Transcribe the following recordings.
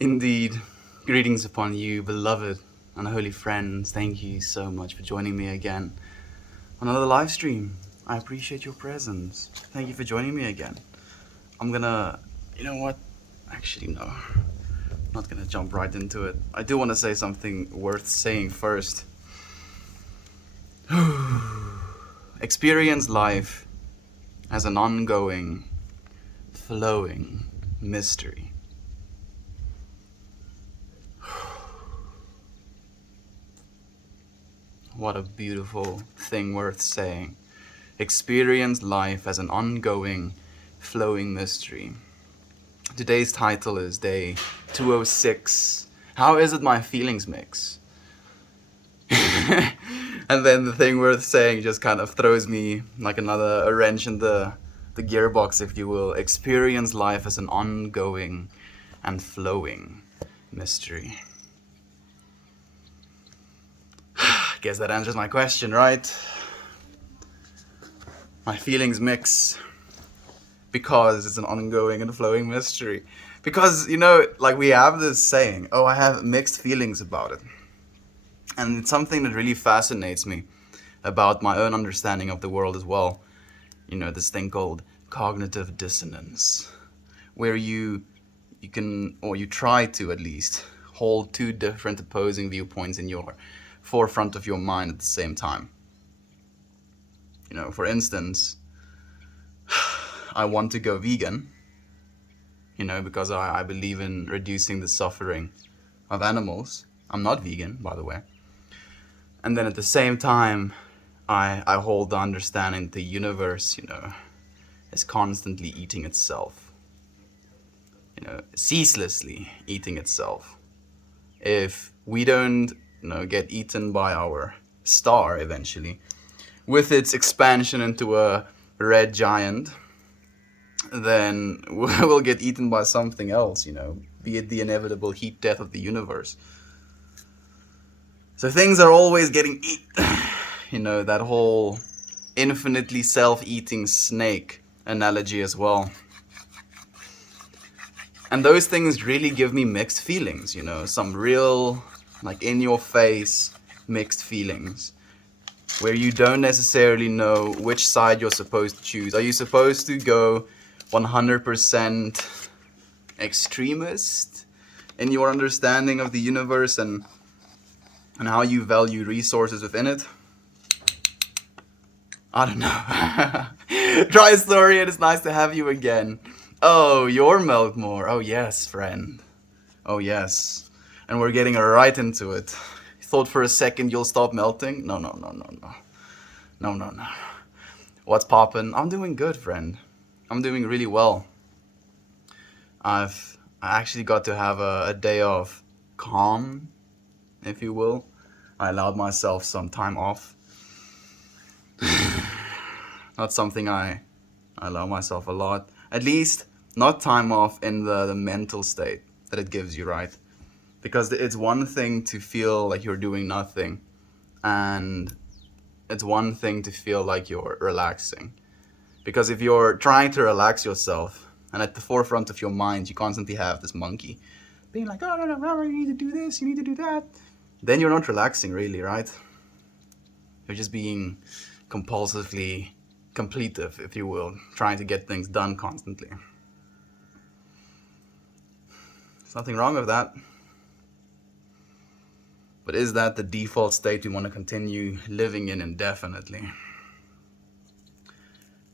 Indeed, greetings upon you, beloved and holy friends. Thank you so much for joining me again on another live stream. I appreciate your presence. Thank you for joining me again. I'm gonna, you know what? Actually, no, I'm not gonna jump right into it. I do want to say something worth saying first. Experience life as an ongoing, flowing mystery. What a beautiful thing worth saying. Experience life as an ongoing, flowing mystery. Today's title is Day 206. How is it my feelings mix? And then the thing worth saying just kind of throws me like a wrench in the gearbox, if you will. Experience life as an ongoing and flowing mystery. Guess that answers my question, right? My feelings mix because it's an ongoing and flowing mystery. Because, like we have this saying, oh, I have mixed feelings about it. And it's something that really fascinates me about my own understanding of the world as well. This thing called cognitive dissonance, where you can, or you try to at least, hold two different opposing viewpoints in your forefront of your mind at the same time. For instance, I want to go vegan, because I believe in reducing the suffering of animals. I'm not vegan, by the way. And then at the same time, I hold the understanding that the universe, is constantly eating itself. Ceaselessly eating itself. If we don't, get eaten by our star eventually, with its expansion into a red giant, then we'll get eaten by something else, be it the inevitable heat death of the universe. So things are always getting that whole infinitely self-eating snake analogy as well. And those things really give me mixed feelings, some real, like in your face, mixed feelings, where you don't necessarily know which side you're supposed to choose. Are you supposed to go 100% extremist in your understanding of the universe and how you value resources within it? I don't know. Try story, and it's nice to have you again. Oh, you're Melkmore. Oh yes, friend. Oh yes. And we're getting right into it. Thought for a second you'll stop melting? No. No. What's poppin'? I'm doing good, friend. I'm doing really well. I actually got to have a day of calm, if you will. I allowed myself some time off. Not something I allow myself a lot. At least not time off in the mental state that it gives you, right? Because it's one thing to feel like you're doing nothing, and it's one thing to feel like you're relaxing. Because if you're trying to relax yourself, and at the forefront of your mind you constantly have this monkey being like, oh, no, you need to do this, you need to do that, then you're not relaxing really, right? You're just being compulsively completive, if you will, trying to get things done constantly. There's nothing wrong with that. But is that the default state we want to continue living in indefinitely?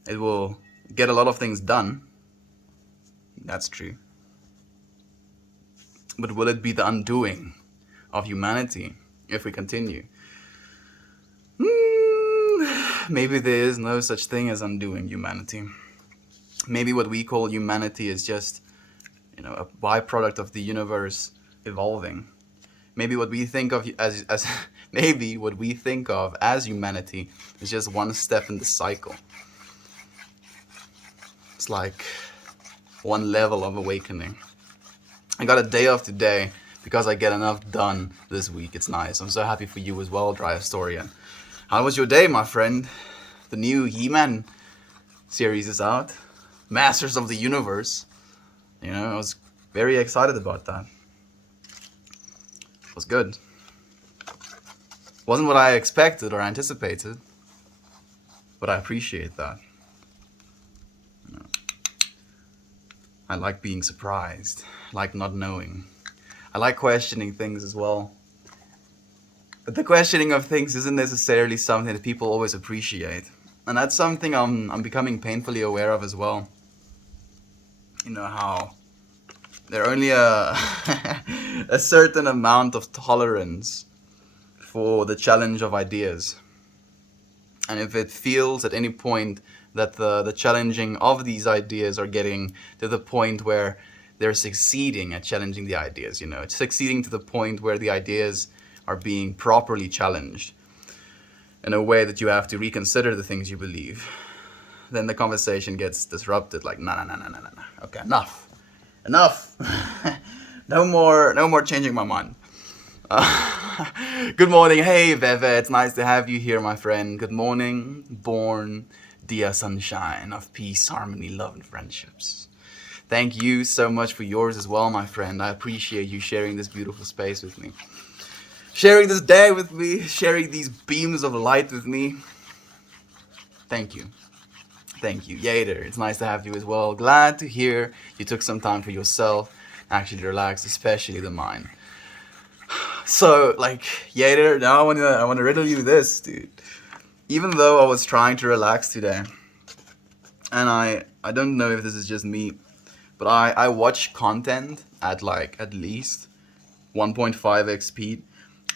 It will get a lot of things done. That's true. But will it be the undoing of humanity if we continue? Maybe there is no such thing as undoing humanity. Maybe what we call humanity is just, a byproduct of the universe evolving. Maybe what we think of as maybe what we think of as humanity is just one step in the cycle. It's like one level of awakening. I got a day off today because I get enough done this week. It's nice. I'm so happy for you as well, Dry Historian. How was your day, my friend? The new He-Man series is out. Masters of the Universe. I was very excited about that. was good. Wasn't what I expected or anticipated, but I appreciate that. I like being surprised. I like not knowing. I like questioning things as well. But the questioning of things isn't necessarily something that people always appreciate. And that's something I'm becoming painfully aware of as well. You know how there are only a certain amount of tolerance for the challenge of ideas. And if it feels at any point that the challenging of these ideas are getting to the point where they're succeeding at challenging the ideas, it's succeeding to the point where the ideas are being properly challenged in a way that you have to reconsider the things you believe, then the conversation gets disrupted. Like, no. Okay, enough. No more changing my mind. Good morning. Hey, Veve. It's nice to have you here, my friend. Good morning. Born Dia Sunshine of peace, harmony, love, and friendships. Thank you so much for yours as well, my friend. I appreciate you sharing this beautiful space with me. Sharing this day with me. Sharing these beams of light with me. Thank you. Thank you. Yader, it's nice to have you as well. Glad to hear you took some time for yourself. Actually relax, especially the mind. So, like, Yader, now I wanna riddle you this, dude. Even though I was trying to relax today, and I don't know if this is just me, but I watch content at least 1.5x speed,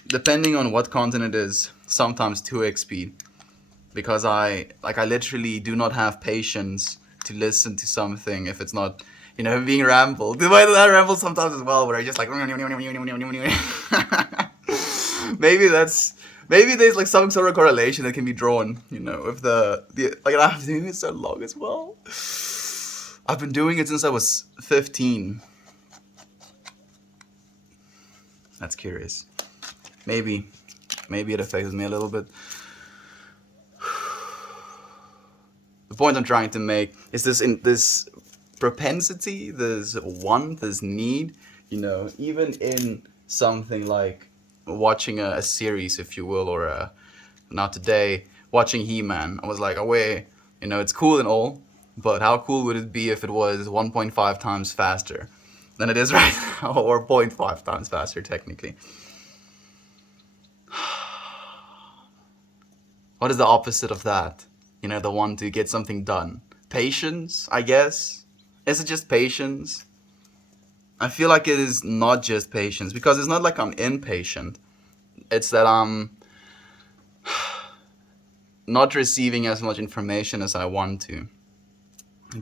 depending on what content it is, sometimes 2x speed, because I literally do not have patience to listen to something if it's not, being rambled. The way that I ramble sometimes as well, where I just like maybe there's like some sort of correlation that can be drawn, with the I've been doing it so long as well. I've been doing it since I was 15. That's curious. Maybe it affects me a little bit. The point I'm trying to make is this propensity, this want, this need, even in something like watching a series, if you will, or now today, watching He-Man. I was like, oh wait, it's cool and all, but how cool would it be if it was 1.5 times faster than it is right now, or 0.5 times faster, technically. What is the opposite of that? The one to get something done. Patience, I guess. Is it just patience? I feel like it is not just patience, because it's not like I'm impatient. It's that I'm not receiving as much information as I want to.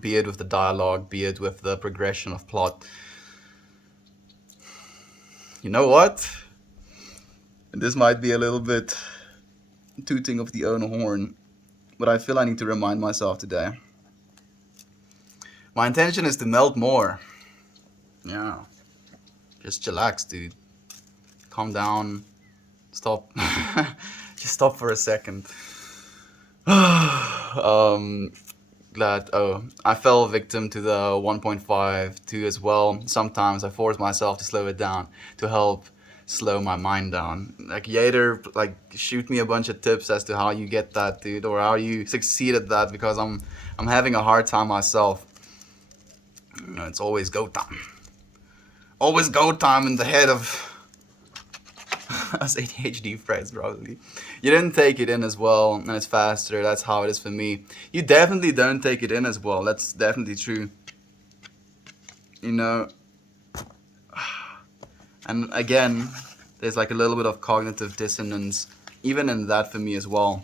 Be it with the dialogue, be it with the progression of plot. You know what? This might be a little bit tooting of the own horn, but I feel I need to remind myself today. My intention is to melt more. Yeah. Just chillax, dude. Calm down. Stop. Just stop for a second. I fell victim to the 1.5 as well. Sometimes I force myself to slow it down to help slow my mind down. Like, Yader, shoot me a bunch of tips as to how you get that, dude, or how you succeed at that, because I'm having a hard time myself. It's always go time. Always go time in the head of us ADHD friends, probably. You didn't take it in as well, and it's faster. That's how it is for me. You definitely don't take it in as well. That's definitely true. And again, there's like a little bit of cognitive dissonance, even in that for me as well.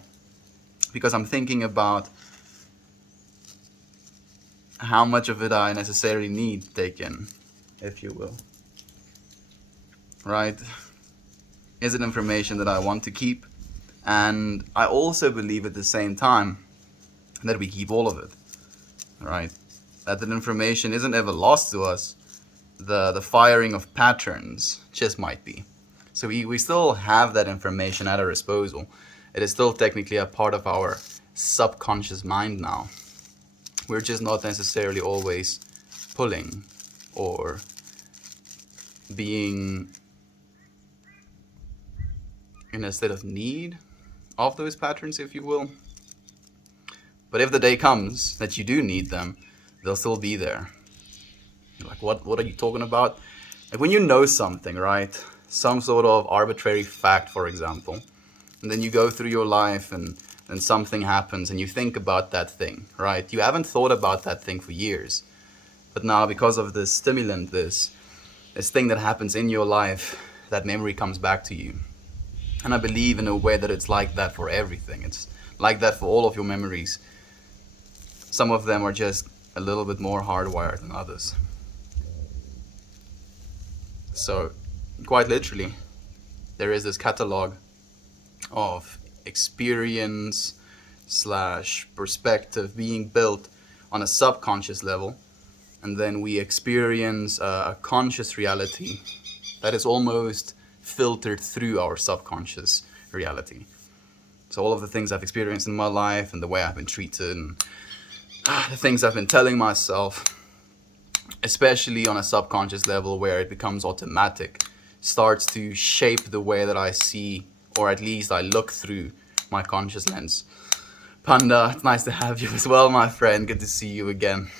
Because I'm thinking about how much of it I necessarily need to take in, if you will. Right? Is it information that I want to keep? And I also believe at the same time that we keep all of it. Right? That information isn't ever lost to us. The firing of patterns just might be. So we still have that information at our disposal. It is still technically a part of our subconscious mind now. We're just not necessarily always pulling or being in a state of need of those patterns, if you will. But if the day comes that you do need them, they'll still be there. You're like, what are you talking about? Like when you know something, right? Some sort of arbitrary fact, for example, and then you go through your life and something happens and you think about that thing, right? You haven't thought about that thing for years. But now because of this stimulant, this thing that happens in your life, that memory comes back to you. And I believe in a way that it's like that for everything. It's like that for all of your memories. Some of them are just a little bit more hardwired than others. So, quite literally, there is this catalog of experience / perspective being built on a subconscious level, and then we experience a conscious reality that is almost filtered through our subconscious reality. So all of the things I've experienced in my life and the way I've been treated and the things I've been telling myself, especially on a subconscious level where it becomes automatic, starts to shape the way that I see, or at least I look through my conscious lens. Panda, it's nice to have you as well, my friend. Good to see you again.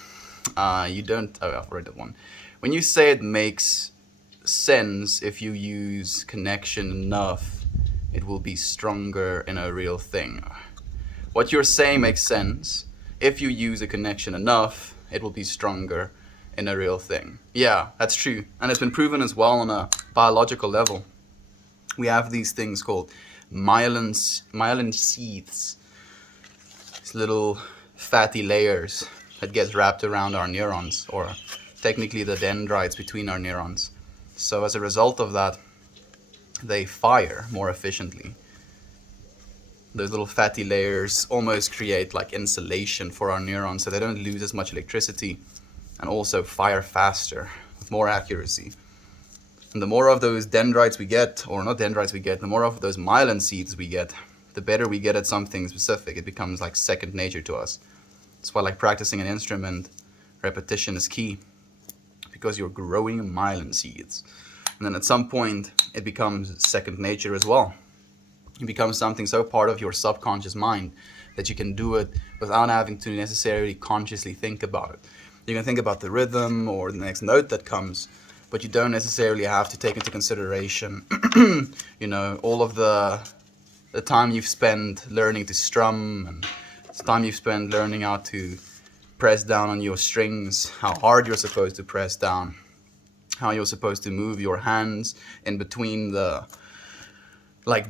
You don't... Oh, I've already one. When you say it makes sense, if you use connection enough, it will be stronger in a real thing. What you're saying makes sense. If you use a connection enough, it will be stronger in a real thing. Yeah, that's true. And it's been proven as well on a biological level. We have these things called myelin sheaths. These little fatty layers that get wrapped around our neurons, or technically the dendrites between our neurons. So as a result of that, they fire more efficiently. Those little fatty layers almost create like insulation for our neurons, so they don't lose as much electricity and also fire faster with more accuracy. And the more of those dendrites we get, or not dendrites we get, the more of those myelin sheaths we get, the better we get at something specific. It becomes like second nature to us. That's why, like practicing an instrument, repetition is key, because you're growing myelin sheaths. And then at some point, it becomes second nature as well. It becomes something so part of your subconscious mind that you can do it without having to necessarily consciously think about it. You can think about the rhythm or the next note that comes, but you don't necessarily have to take into consideration, all of the time you've spent learning to strum, and the time you've spent learning how to press down on your strings, how hard you're supposed to press down, how you're supposed to move your hands in between the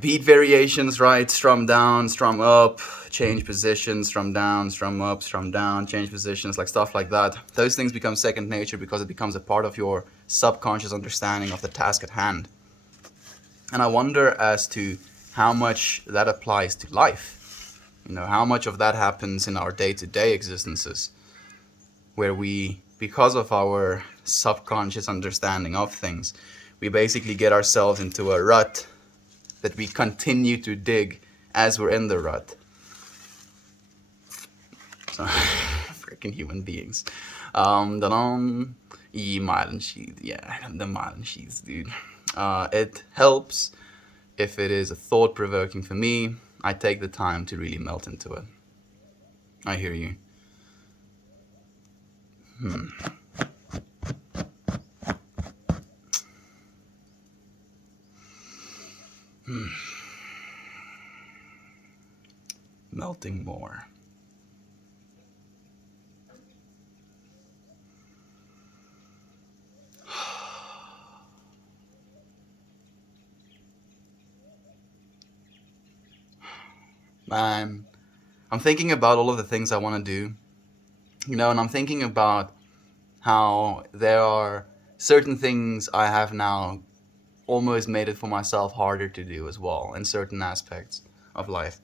beat variations, right? Strum down, strum up, change positions, strum down, strum up, strum down, change positions, stuff like that. Those things become second nature because it becomes a part of your subconscious understanding of the task at hand. And I wonder as to how much that applies to life. How much of that happens in our day-to-day existences, where we, because of our subconscious understanding of things, we basically get ourselves into a rut that we continue to dig as we're in the rut. So, freaking human beings. Myelin sheath, yeah, the myelin sheaths, dude. It helps if it is a thought-provoking for me. I take the time to really melt into it. I hear you. Melting more. Man, I'm thinking about all of the things I want to do, and I'm thinking about how there are certain things I have now almost made it for myself harder to do as well in certain aspects of life.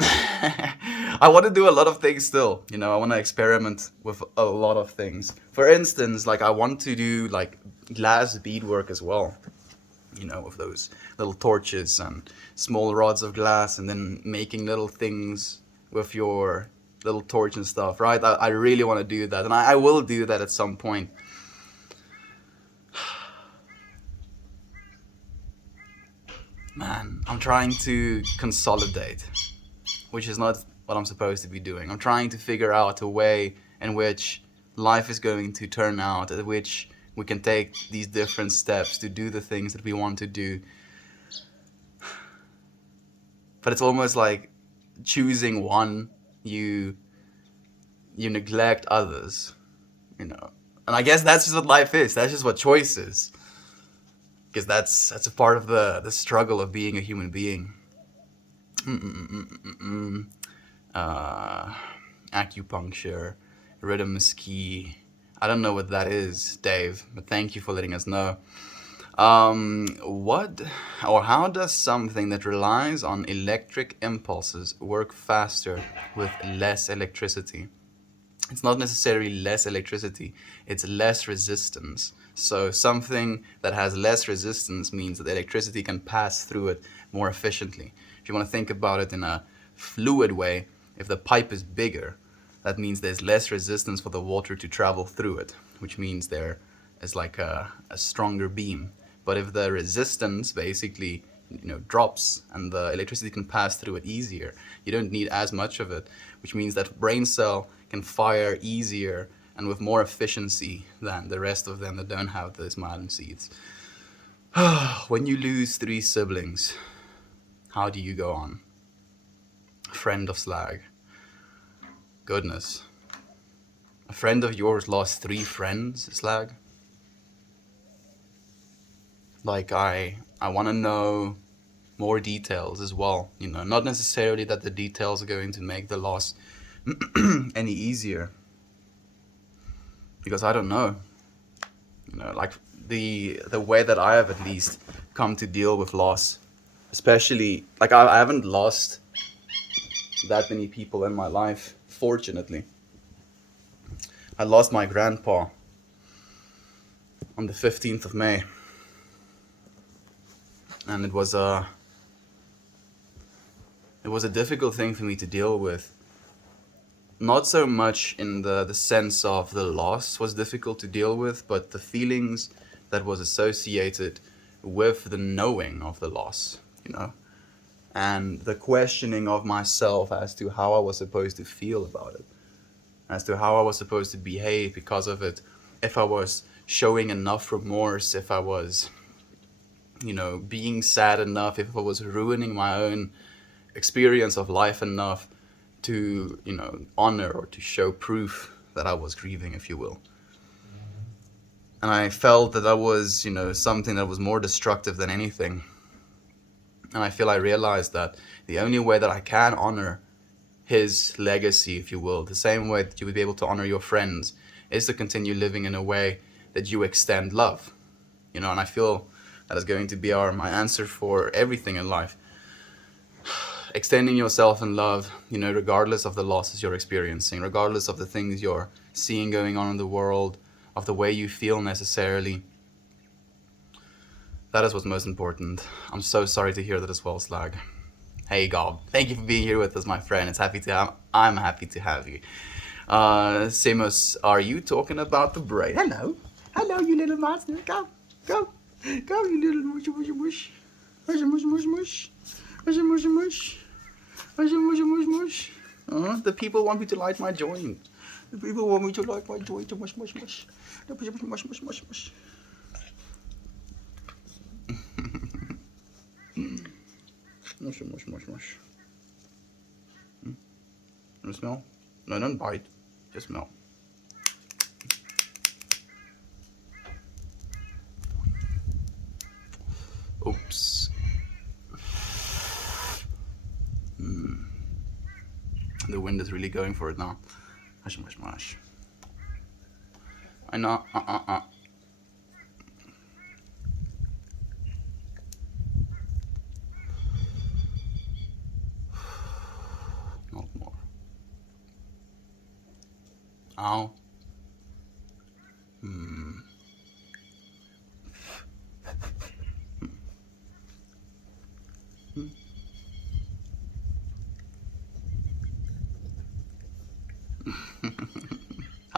I want to do a lot of things still. I want to experiment with a lot of things. For instance, I want to do glass beadwork as well. With those little torches and small rods of glass, and then making little things with your little torch and stuff, right? I really want to do that, and I will do that at some point. Man, I'm trying to consolidate, which is not what I'm supposed to be doing. I'm trying to figure out a way in which life is going to turn out, at which we can take these different steps to do the things that we want to do. But it's almost like choosing one, you neglect others, you know. And I guess that's just what life is. That's just what choice is. Because that's a part of the struggle of being a human being. Uh, Acupuncture, rhythm ski. I don't know what that is, Dave, but thank you for letting us know. What or how does something that relies on electric impulses work faster with less electricity? It's not necessarily less electricity, it's less resistance. So something that has less resistance means that the electricity can pass through it more efficiently. If you want to think about it in a fluid way, if the pipe is bigger, that means there's less resistance for the water to travel through it, which means there is like a stronger beam. But if the resistance basically drops and the electricity can pass through it easier, you don't need as much of it, which means that brain cell can fire easier and with more efficiency than the rest of them that don't have those myelin seeds. When you lose 3 siblings, how do you go on? Friend of Slag. Goodness. A friend of yours lost 3 friends, Slag? Like, I want to know more details as well. Not necessarily that the details are going to make the loss any easier. Because I don't know. Like the way that I have at least come to deal with loss, especially, like I haven't lost that many people in my life, fortunately. I lost my grandpa on the 15th of May. And it was a difficult thing for me to deal with. Not so much in the sense of the loss was difficult to deal with, but the feelings that was associated with the knowing of the loss, and the questioning of myself as to how I was supposed to feel about it, as to how I was supposed to behave because of it, if I was showing enough remorse, if I was being sad enough, if I was ruining my own experience of life enough to, honor or to show proof that I was grieving, if you will. And I felt that was, something that was more destructive than anything. And I realized that the only way that I can honor his legacy, if you will, the same way that you would be able to honor your friends, is to continue living in a way that you extend love. And I feel that is going to be my answer for everything in life. Extending yourself in love, regardless of the losses you're experiencing, regardless of the things you're seeing going on in the world, of the way you feel necessarily. That is what's most important. I'm so sorry to hear that as well, Slag. Hey, Gob. Thank you for being here with us, my friend. I'm happy to have you. Seamus, are you talking about the brain? Hello. Hello, you little monster. Go. Go, you little mushy mushy mush. Mushy mushy mush mush. Mushy mushy mush. Mushy mushy mush mush. The people want me to light my joint. The people want me to light my joint. Mush mush mush. Mush mush mush mush mush. Mush mush mush mush. You smell? No, don't bite. Just smell. Oops. The wind is really going for it now. Mush, mush, mush. I know. Not more. Ow.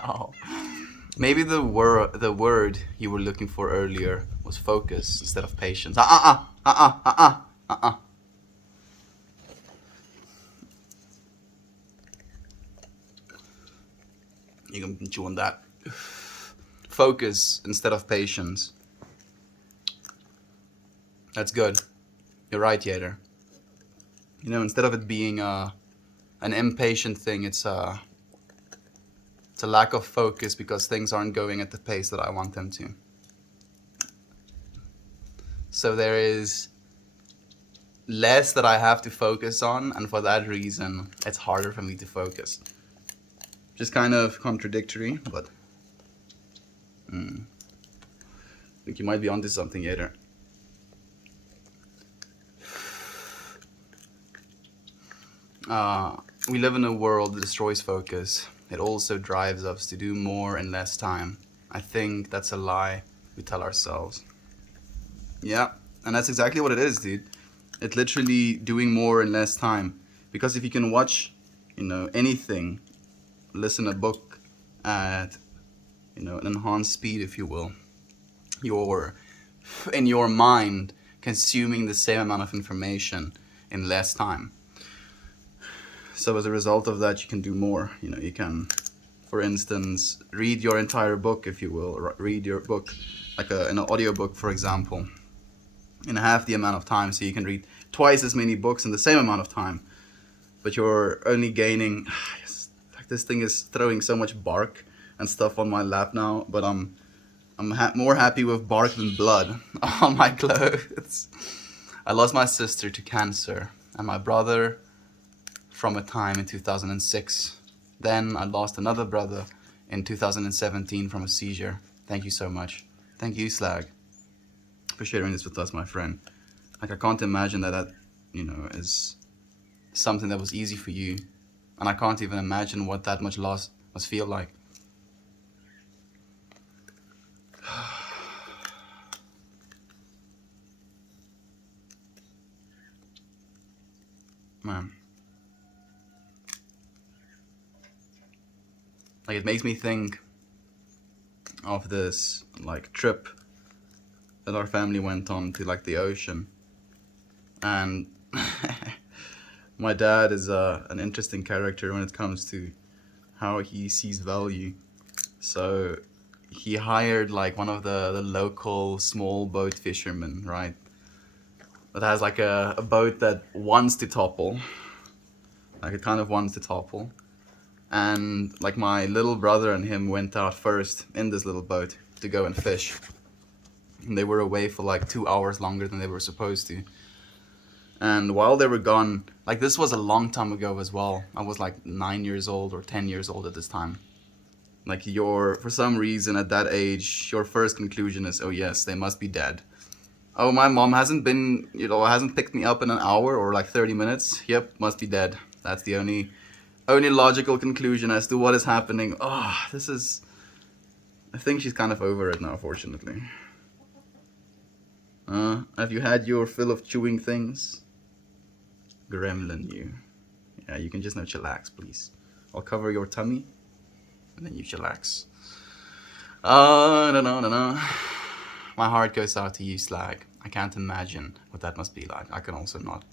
Oh. Maybe the word you were looking for earlier was focus instead of patience. Uh-uh. You can chew on that. Focus instead of patience. That's good. You're right, Yater. You know, instead of it being an impatient thing, it's a lack of focus because things aren't going at the pace that I want them to. So there is less that I have to focus on, and for that reason, it's harder for me to focus. Just kind of contradictory, but I think you might be onto something, Yater. We live in a world that destroys focus. It also drives us to do more in less time. I think that's a lie we tell ourselves. Yeah, and that's exactly what it is, dude. It's literally doing more in less time. Because if you can watch, anything, listen a book at, an enhanced speed, if you will, you're in your mind consuming the same amount of information in less time. So as a result of that, you can do more. You can, for instance, read your entire book, if you will, or read your book like in an audiobook, for example, in half the amount of time. So you can read twice as many books in the same amount of time, but you're only gaining. Like this thing is throwing so much bark and stuff on my lap now, but I'm more happy with bark than blood on my clothes. I lost my sister to cancer and my brother from a time in 2006. Then I lost another brother in 2017 from a seizure. Thank you so much. Thank you, Slag, for sharing this with us, my friend. Like, I can't imagine that is something that was easy for you. And I can't even imagine what that much loss must feel like. Man. Like, it makes me think of this, like, trip that our family went on to, like, the ocean. And my dad is an interesting character when it comes to how he sees value. So he hired, like, one of the local small boat fishermen, right? That has, like, a boat that wants to topple. Like, it kind of wants to topple. And, like, my little brother and him went out first in this little boat to go and fish. And they were away for, like, 2 hours longer than they were supposed to. And while they were gone, like, this was a long time ago as well. I was, like, 9 years old or 10 years old at this time. Like, for some reason at that age, your first conclusion is, oh yes, they must be dead. Oh, my mom hasn't picked me up in an hour or like 30 minutes. Yep, must be dead. That's the only logical conclusion as to what is happening. Oh, I think she's kind of over it now, fortunately. Have you had your fill of chewing things? Gremlin, you. Yeah, you can just now chillax, please. I'll cover your tummy, and then you chillax. No. My heart goes out to you, Slag. I can't imagine what that must be like. I can also not.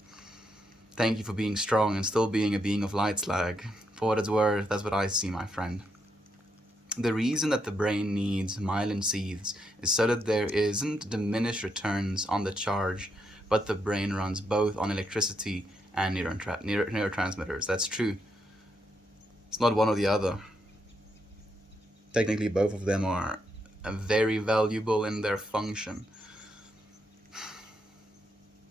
Thank you for being strong and still being a being of light, Slag. For what it's worth, that's what I see, my friend. The reason that the brain needs myelin sheaths is so that there isn't diminished returns on the charge, but the brain runs both on electricity and neurotransmitters. That's true. It's not one or the other. Technically, both of them are very valuable in their function.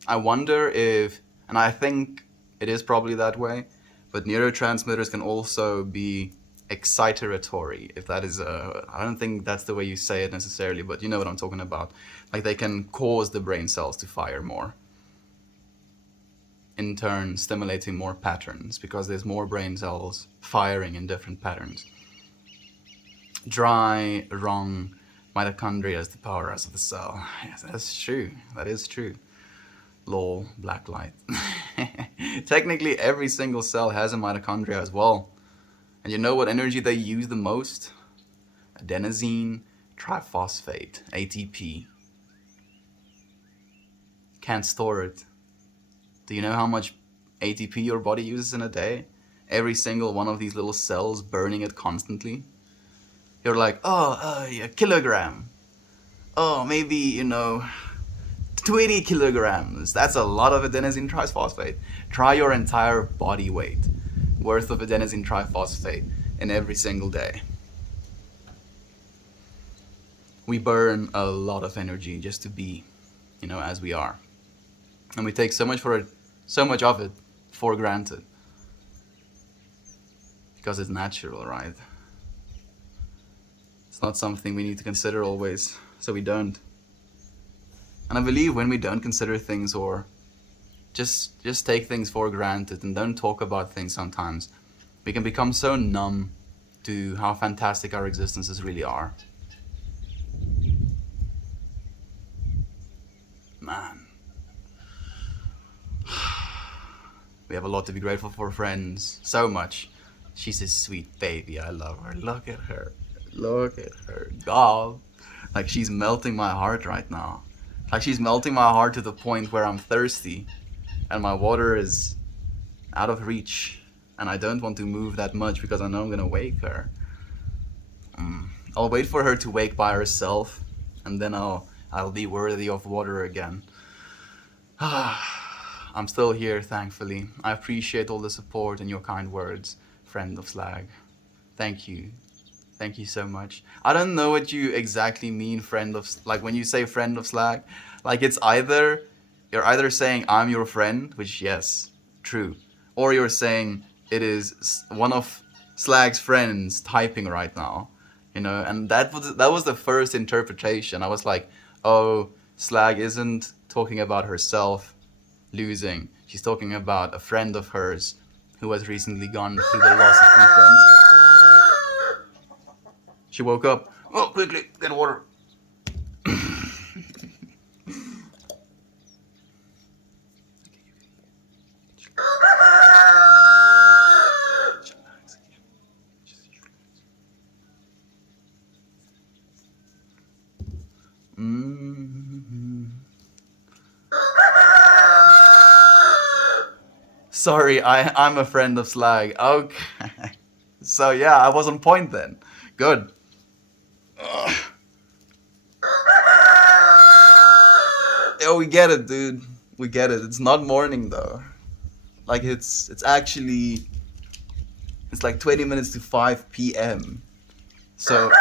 I wonder if, and I think it is probably that way, but neurotransmitters can also be excitatory, if that is I don't think that's the way you say it necessarily, but you know what I'm talking about. Like, they can cause the brain cells to fire more, in turn stimulating more patterns, because there's more brain cells firing in different patterns. Dry, wrong, mitochondria is the powerhouse of the cell. Yes, that's true. That is true. Lol, black light. Technically, every single cell has a mitochondria as well. And you know what energy they use the most? Adenosine triphosphate, ATP. Can't store it. Do you know how much ATP your body uses in a day? Every single one of these little cells burning it constantly. You're like, oh, a kilogram. Oh, maybe, 20 kilograms. That's a lot of adenosine triphosphate. Try your entire body weight worth of adenosine triphosphate in every single day. We burn a lot of energy just to be, as we are. And we take so much of it for granted. Because it's natural, right? It's not something we need to consider always, so we don't. And I believe when we don't consider things or just take things for granted and don't talk about things sometimes, we can become so numb to how fantastic our existences really are. Man. We have a lot to be grateful for, friends. So much. She's a sweet baby. I love her. Look at her. Look at her. God. Like she's melting my heart right now. Like she's melting my heart to the point where I'm thirsty and my water is out of reach and I don't want to move that much because I know I'm gonna wake her. I'll wait for her to wake by herself and then I'll be worthy of water again. I'm still here, thankfully. I appreciate all the support and your kind words, friend of Slag. Thank you. Thank you so much. I don't know what you exactly mean, like when you say friend of Slag, like you're either saying I'm your friend, which yes, true, or you're saying it is one of Slag's friends typing right now, and that was the first interpretation. I was like, oh, Slag isn't talking about herself losing. She's talking about a friend of hers who has recently gone through the loss of 3 friends. She woke up. Oh, quickly, get water. Sorry, I'm a friend of Slag. Okay. So yeah, I was on point then. Good. Oh, we get it, dude. We get it. It's not morning though. Like it's like 20 minutes to 5 p.m. So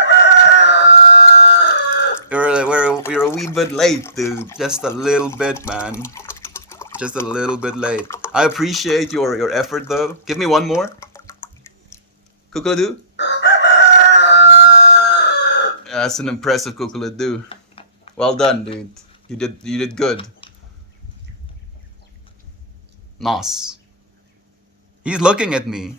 we're a wee bit late, dude. Just a little bit, man. Just a little bit late. I appreciate your effort though. Give me one more. Kukuladu? That's an impressive Kukuladu. Well done, dude. You did good. Nos. He's looking at me.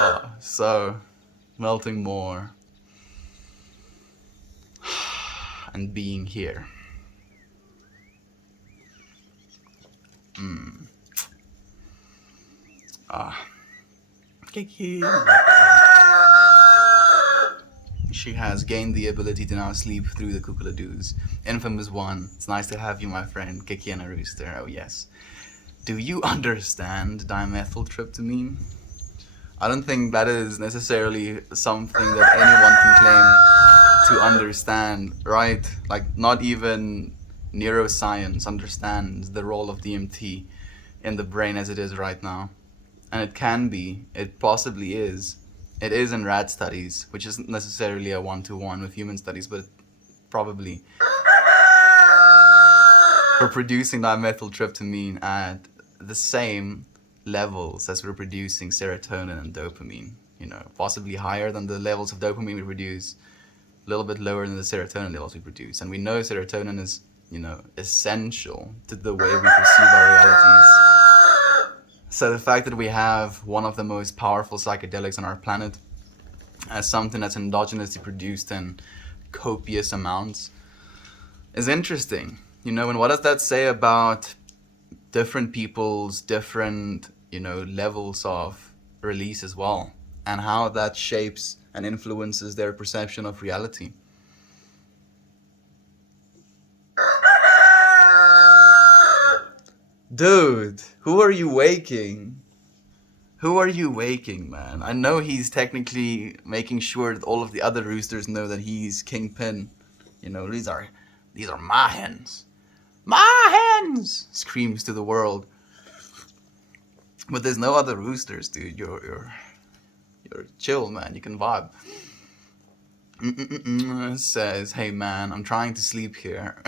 Oh, so melting more and being here. Kiki. She has gained the ability to now sleep through the Kukuladus. Infamous one. It's nice to have you, my friend. Kiki and a rooster. Oh yes. Do you understand dimethyltryptamine? I don't think that is necessarily something that anyone can claim to understand, right? Like not even neuroscience understands the role of DMT in the brain as it is right now. And it possibly is. It is in rat studies, which isn't necessarily a one-to-one with human studies, but probably. We're producing dimethyltryptamine at the same levels as we're producing serotonin and dopamine. Possibly higher than the levels of dopamine we produce, a little bit lower than the serotonin levels we produce. And we know serotonin is, essential to the way we perceive our realities. So the fact that we have one of the most powerful psychedelics on our planet as something that's endogenously produced in copious amounts is interesting. And what does that say about different people's different, levels of release as well, and how that shapes and influences their perception of reality? Dude, who are you waking? Who are you waking, man? I know he's technically making sure that all of the other roosters know that he's kingpin. You know, these are my hens. My hens! Screams to the world. But there's no other roosters, dude. You're chill, man. You can vibe. Says, hey man, I'm trying to sleep here.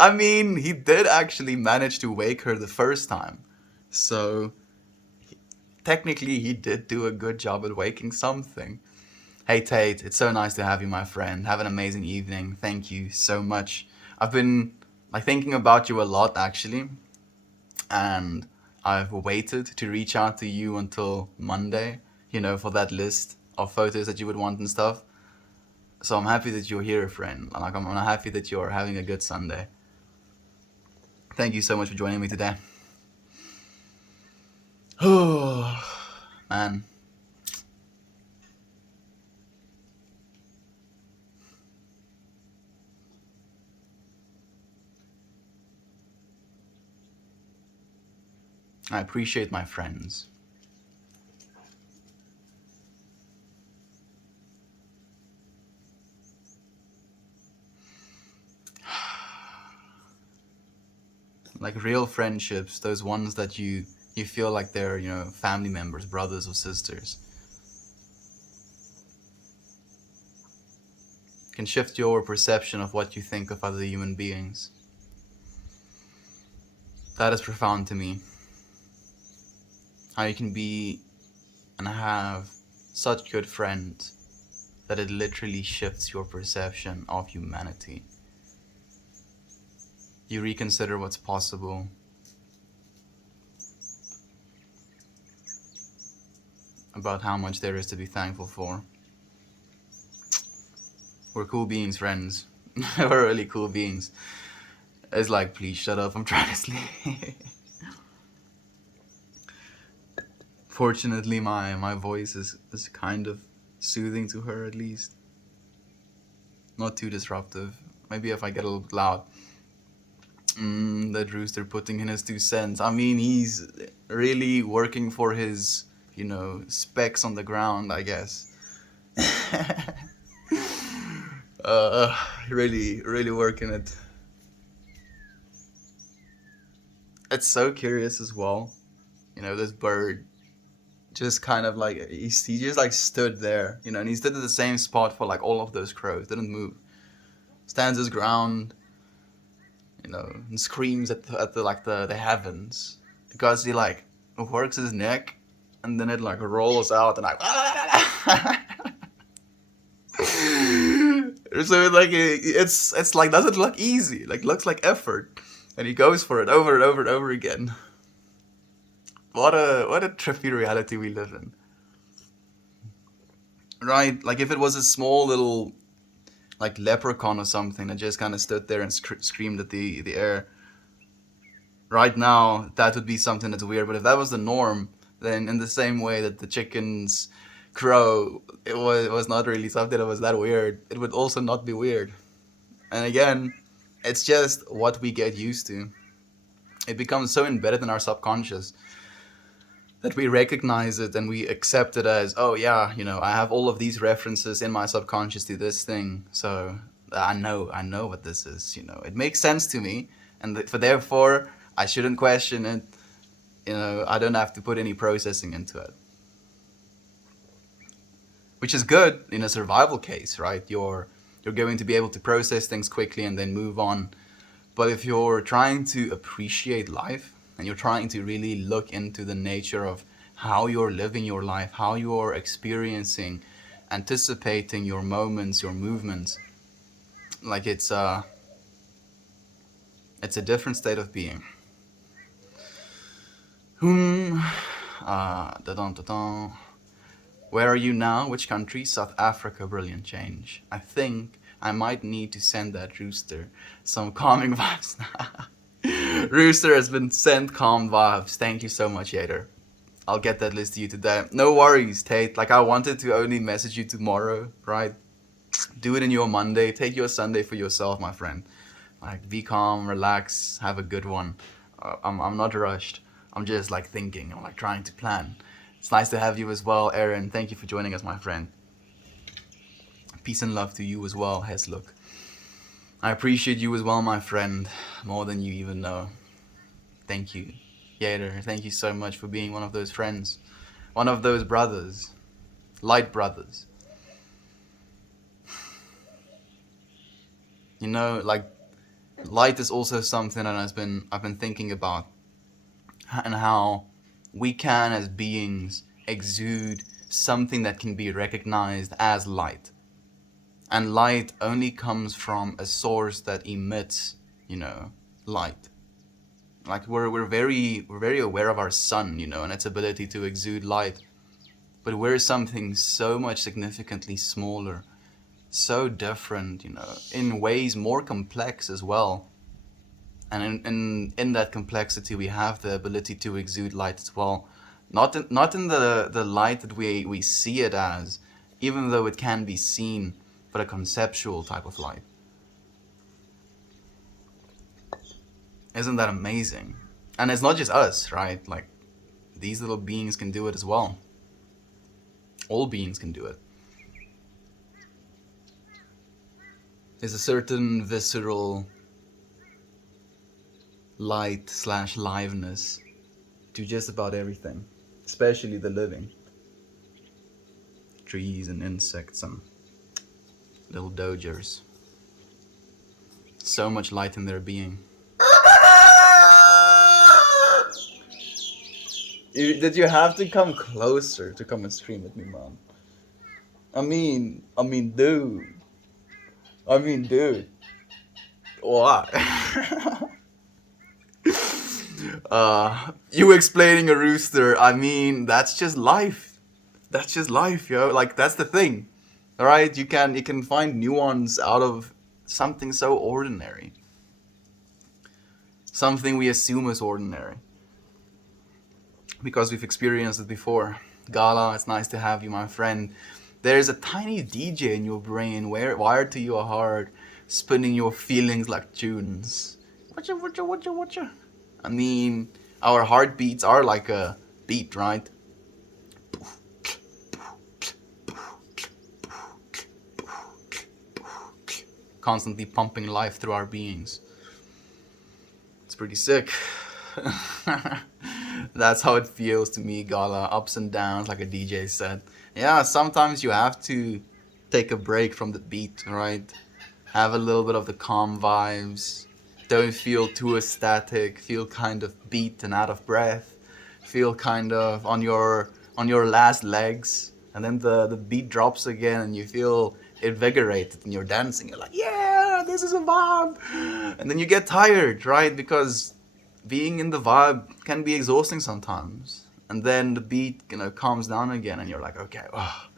I mean, he did actually manage to wake her the first time. So, technically, he did do a good job at waking something. Hey Tate, it's so nice to have you, my friend. Have an amazing evening. Thank you so much. I've been like thinking about you a lot actually, and I've waited to reach out to you until Monday, for that list of photos that you would want and stuff. So I'm happy that you're here, friend. Like I'm happy that you're having a good Sunday. Thank you so much for joining me today. Oh, man. I appreciate my friends. Like real friendships, those ones that you feel like they're, family members, brothers or sisters, can shift your perception of what you think of other human beings. That is profound to me. How you can be and have such good friends that it literally shifts your perception of humanity. You reconsider what's possible. About how much there is to be thankful for. We're cool beings, friends. We're really cool beings. It's like, please shut up, I'm trying to sleep. Fortunately, my voice is kind of soothing to her at least. Not too disruptive. Maybe if I get a little loud. That rooster putting in his 2 cents. I mean, he's really working for his, specs on the ground, I guess. Really, really working it. It's so curious as well. This bird just kind of like, he just like stood there, and he stood at the same spot for like all of those crows, didn't move. Stands his ground, and screams at the heavens because he like works his neck and then it like rolls out and like so like it's like doesn't look easy, like looks like effort, and he goes for it over and over and over again. What a trippy reality we live in, right? Like if it was a small little like leprechaun or something that just kind of stood there and screamed at the air. Right now, that would be something that's weird. But if that was the norm, then in the same way that the chickens crow, it was not really something that was that weird. It would also not be weird. And again, it's just what we get used to. It becomes so embedded in our subconscious that we recognize it and we accept it as, oh yeah, I have all of these references in my subconscious to this thing, so I know what this is. It makes sense to me, and therefore I shouldn't question it. I don't have to put any processing into it, which is good in a survival case, right? You're going to be able to process things quickly and then move on. But if you're trying to appreciate life and you're trying to really look into the nature of how you're living your life, how you're experiencing, anticipating your moments, your movements, like it's a different state of being. Da-dun. Where are you now? Which country? South Africa. Brilliant change. I think I might need to send that rooster some calming vibes. Rooster has been sent calm vibes. Thank you so much, Yader. I'll get that list to you today. No worries, Tate. Like I wanted to only message you tomorrow, right? Do it in your Monday. Take your Sunday for yourself, my friend. Like, be calm, relax, have a good one. I'm not rushed. I'm just like thinking. I'm like trying to plan. It's nice to have you as well, Aaron. Thank you for joining us, my friend. Peace and love to you as well, Hesluk. I appreciate you as well, my friend, more than you even know. Thank you. Yader, thank you so much for being one of those friends. One of those brothers. Light brothers. You know, like, light is also something that I've been thinking about, and how we can, as beings, exude something that can be recognized as light. And light only comes from a source that emits, you know, light. Like, we're very aware of our sun, you know, and its ability to exude light. But we're something so much significantly smaller, so different, you know, in ways more complex as well. And in that complexity, we have the ability to exude light as well. Not in the light that we see it as, even though it can be seen, but a conceptual type of light. Isn't that amazing? And it's not just us, right? Like, these little beings can do it as well. All beings can do it. There's a certain visceral light / liveness to just about everything, especially the living. Trees and insects and little dojers. So much light in their being. Did you have to come closer to come and stream with me, man? I mean, dude. Dude. What? You explaining a rooster, I mean, that's just life. That's just life, yo. Like, that's the thing. Alright? You can find nuance out of something so ordinary. Something we assume is ordinary. Because we've experienced it before. Gala, it's nice to have you, my friend. There's a tiny DJ in your brain wired to your heart, spinning your feelings like tunes. Watcha. I mean, our heartbeats are like a beat, right? Constantly pumping life through our beings. It's pretty sick. That's how it feels to me, Gala. Ups and downs, like a DJ said. Yeah, sometimes you have to take a break from the beat, right? Have a little bit of the calm vibes. Don't feel too ecstatic. Feel kind of beat and out of breath. Feel kind of on your last legs. And then the beat drops again and you feel invigorated and you're dancing. You're like, yeah, this is a vibe. And then you get tired, right? Because being in the vibe can be exhausting sometimes. And then the beat, you know, calms down again and you're like, okay, oh,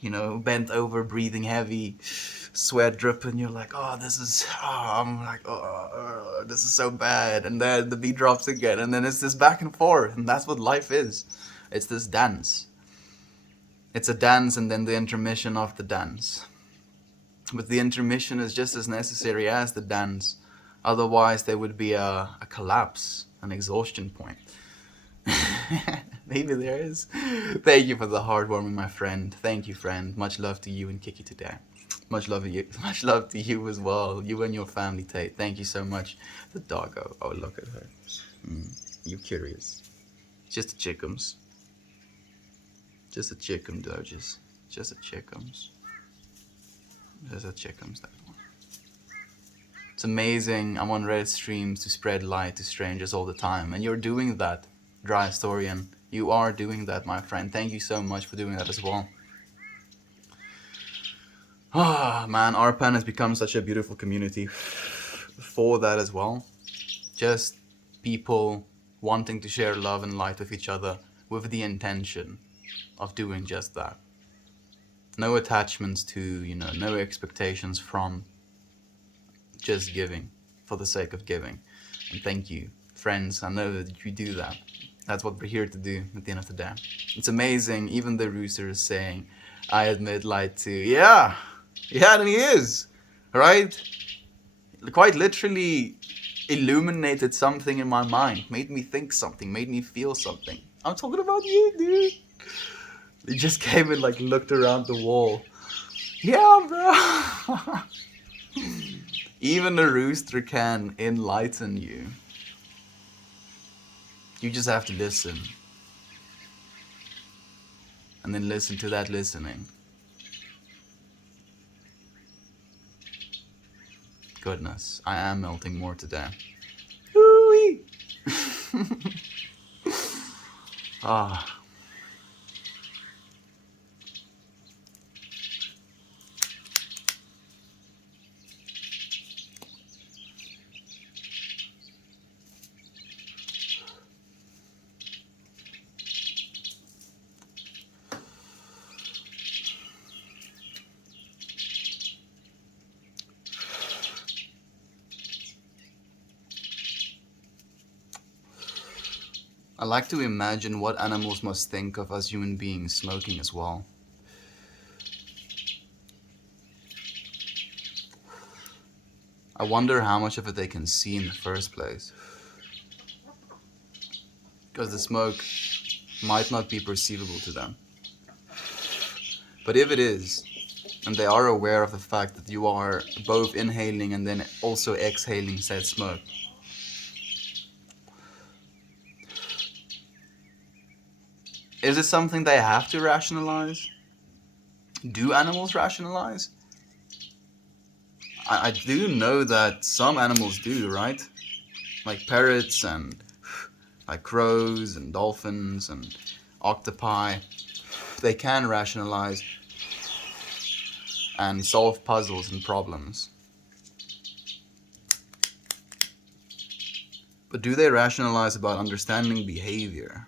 you know, bent over, breathing heavy, sweat dripping. You're like, oh, this is, I'm like, this is so bad. And then the beat drops again. And then it's this back and forth. And that's what life is. It's this dance. It's a dance and then the intermission of the dance. But the intermission is just as necessary as the dance. Otherwise, there would be a collapse, an exhaustion point. Maybe there is. Thank you for the heartwarming, my friend. Thank you, friend. Much love to you and Kiki today. Much love to you. Much love to you as well. You and your family, Tate. Thank you so much. The doggo. Oh, look at her. You curious? Just a chickums. Just a chickum, though. Just a chickums. Just a chickums, that one. It's amazing. I'm on Reddit streams to spread light to strangers all the time. And you're doing that, Dry Historian. You are doing that, my friend. Thank you so much for doing that as well. Ah, man, ARPAN has become such a beautiful community for that as well. Just people wanting to share love and light with each other with the intention of doing just that. No attachments to, you know, no expectations from, just giving for the sake of giving. And thank you, friends. I know that you do that. That's what we're here to do at the end of the day. It's amazing. Even the rooster is saying, I admit light too. Yeah, and he is, right? quite literally illuminated something in my mind, made me think something, made me feel something. I'm talking about you, dude. They just came and like looked around the wall. Yeah, bro. Even a rooster can enlighten you. You just have to listen. And then listen to that listening. Goodness, I am melting more today. Woo-wee. Ah. I like to imagine what animals must think of us human beings smoking as well. I wonder how much of it they can see in the first place. Because the smoke might not be perceivable to them. But if it is, and they are aware of the fact that you are both inhaling and then also exhaling said smoke, is it something they have to rationalize? Do animals rationalize? I do know that some animals do, right? Like parrots and like crows and dolphins and octopi. They can rationalize and solve puzzles and problems. But do they rationalize about understanding behavior?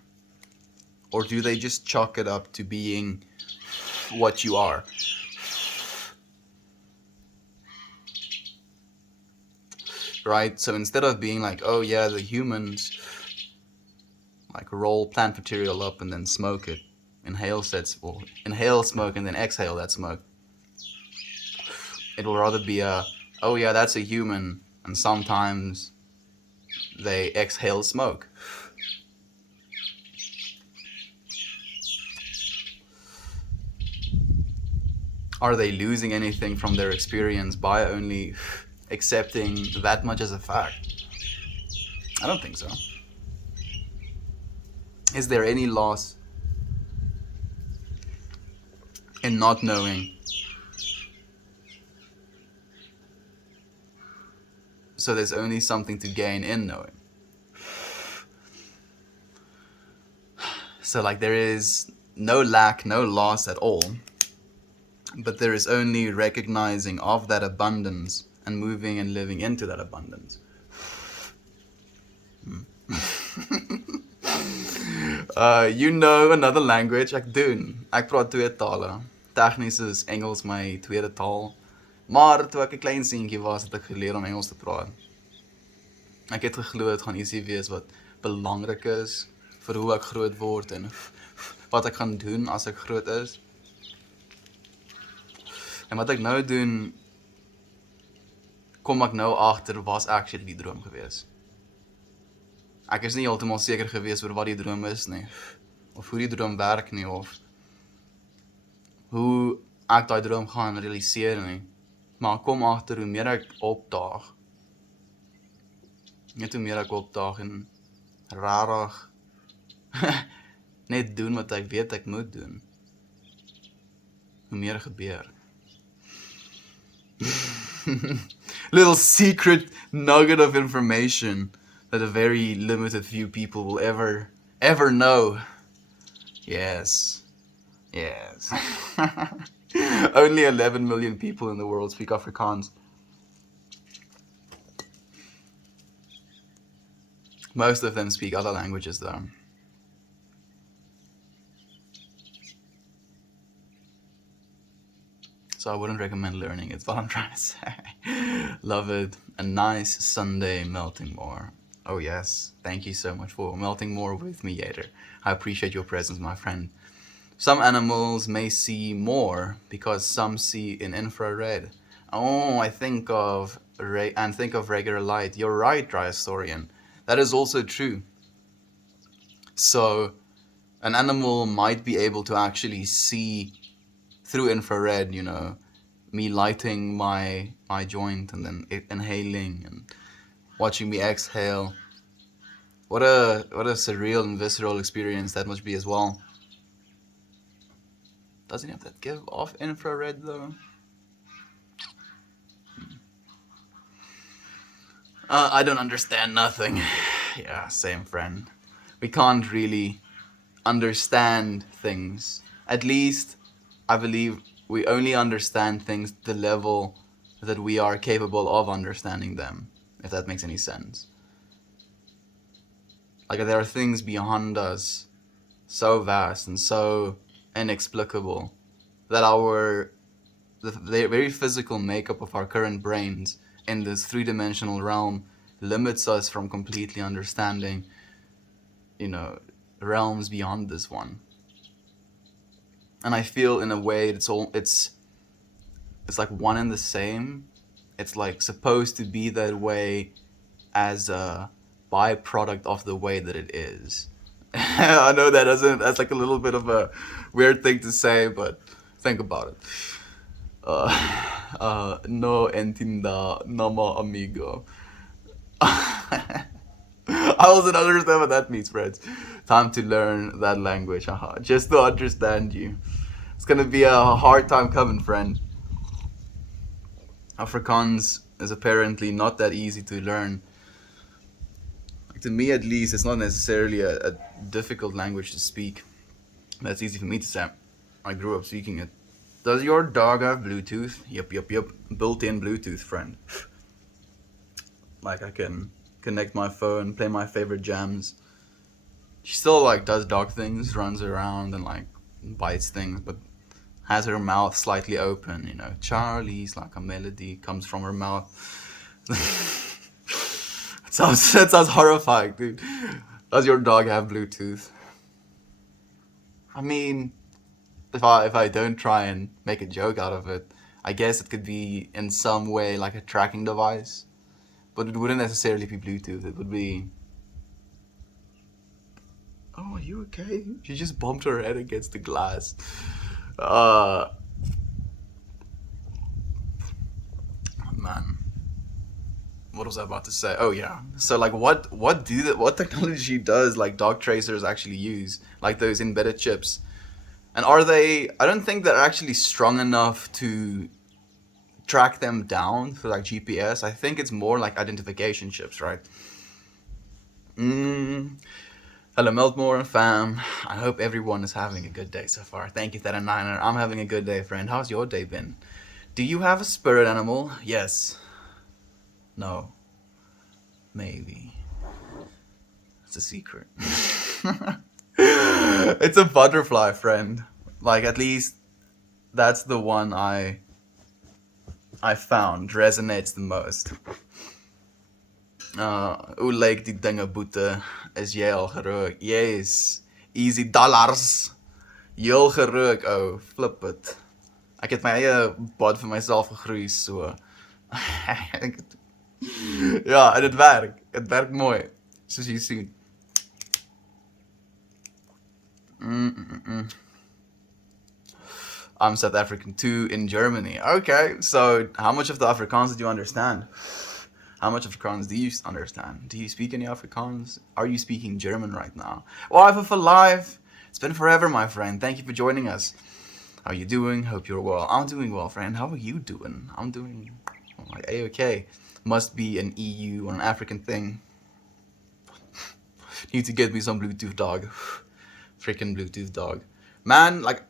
Or do they just chalk it up to being what you are? Right? So instead of being like, oh yeah, the humans like roll plant material up and then smoke it, inhale smoke and then exhale that smoke, it'll rather be a, oh yeah, that's a human, and sometimes they exhale smoke. Are they losing anything from their experience by only accepting that much as a fact? I don't think so. Is there any loss in not knowing? So there's only something to gain in knowing. So like there is no lack, no loss at all, but there is only recognizing of that abundance and moving and living into that abundance. You know another language? Ek doen. Ek praat 2 tale. Tegnies is Engels my tweede taal. Maar toe ek 'n klein seentjie was, het ek geleer om Engels te praat. Ek het geglo dit gaan ietsie wees wat belangrik is vir hoe ek groot word en wat ek gaan doen as ek groot is. En wat ek nou doen, kom ek nou agter was actually die droom gewees. Ek is nie heeltemal seker gewees oor wat die droom is nie, of hoe die droom werk nie, of hoe ek daai droom gaan realiseer nie. Maar ek kom agter hoe meer ek opdaag, net hoe meer ek opdaag en rarig net doen wat ek weet ek moet doen, hoe meer gebeur. Little secret nugget of information that a very limited few people will ever know. Yes. Only 11 million people in the world speak Afrikaans. Most of them speak other languages though. So I wouldn't recommend learning, it's what I'm trying to say. Love it. A nice Sunday melting more. Oh yes, thank you so much for melting more with me, Yater. I appreciate your presence, my friend. Some animals may see more because some see in infrared. Oh, I think of and think of regular light. You're right, Dryastorian. That is also true. So an animal might be able to actually see through infrared, me lighting my joint and then inhaling and watching me exhale. What a surreal and visceral experience that must be as well. Doesn't have that give off infrared though? I don't understand nothing. Yeah, same friend. We can't really understand things. At least, I believe we only understand things the level that we are capable of understanding them, if that makes any sense. Like, there are things beyond us so vast and so inexplicable that the very physical makeup of our current brains in this three-dimensional realm limits us from completely understanding, you know, realms beyond this one. And I feel in a way it's like one and the same. It's like supposed to be that way as a byproduct of the way that it is. I know that's like a little bit of a weird thing to say, but think about it. No entienda nama amigo. I also don't understand what that means, friends. Time to learn that language, just to understand you. It's gonna be a hard time coming, friend. Afrikaans is apparently not that easy to learn. Like, to me, at least, it's not necessarily a difficult language to speak. That's easy for me to say. I grew up speaking it. Does your dog have Bluetooth? Yep. Built-in Bluetooth, friend. Like, I can connect my phone, play my favorite jams. She still like does dog things, runs around and like bites things, but has her mouth slightly open. Charlie's like a melody comes from her mouth. That sounds horrifying, dude. Does your dog have Bluetooth? I mean, if I don't try and make a joke out of it, I guess it could be in some way like a tracking device, but it wouldn't necessarily be Bluetooth. It would be. Oh, are you okay? She just bumped her head against the glass. Man, what was I about to say? Oh yeah. So like, what technology does like dog tracers actually use? Like those embedded chips, and are they? I don't think they're actually strong enough to track them down for like GPS. I think it's more like identification chips, right? Mm. Hello, Meltmore and fam. I hope everyone is having a good day so far. Thank you, Theta Niner. I'm having a good day, friend. How's your day been? Do you have a spirit animal? Yes. No. Maybe. It's a secret. It's a butterfly, friend. Like, at least that's the one I found resonates the most. Hoe lyk die dinge, boete? Is jy al gerook? Yes. Easy dollars. Heel gerook, oh. Flip it. Ek het my eie bod vir myself gegroei, so. Ja, en het werk. Het werk mooi. Soos jy sien. I'm South African too, in Germany. Okay, so how much of the Afrikaans did you understand? How much Afrikaans do you understand? Do you speak any Afrikaans? Are you speaking German right now? Live for live. It's been forever, my friend. Thank you for joining us. How you doing? Hope you're well. I'm doing well, friend. How are you doing? I'm doing like A-okay. Must be an EU or an African thing. Need to get me some Bluetooth dog. Freaking Bluetooth dog. Man, like,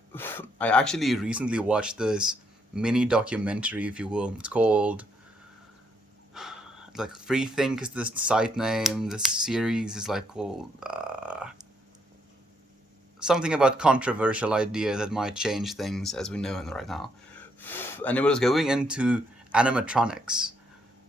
I actually recently watched this mini documentary, if you will. It's called, like, Freethink is the site name. This series is like called something about controversial ideas that might change things as we know them right now. And it was going into animatronics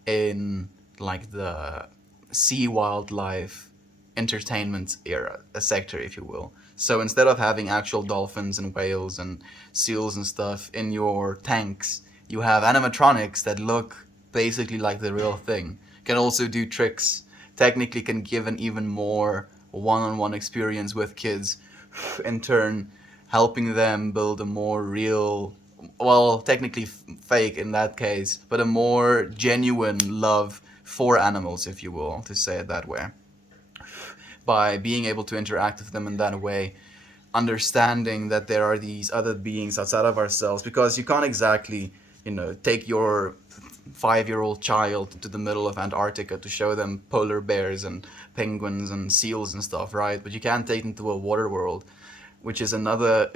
in like the sea wildlife entertainment era, a sector, if you will. So instead of having actual dolphins and whales and seals and stuff in your tanks, you have animatronics that look basically like the real thing. Can also do tricks. Technically, can give an even more one-on-one experience with kids, in turn helping them build a more real, well, technically fake in that case, but a more genuine love for animals, if you will, to say it that way. By being able to interact with them in that way, understanding that there are these other beings outside of ourselves, because you can't exactly, take your 5-year-old child to the middle of Antarctica to show them polar bears and penguins and seals and stuff, right? But you can take them to a water world, which is another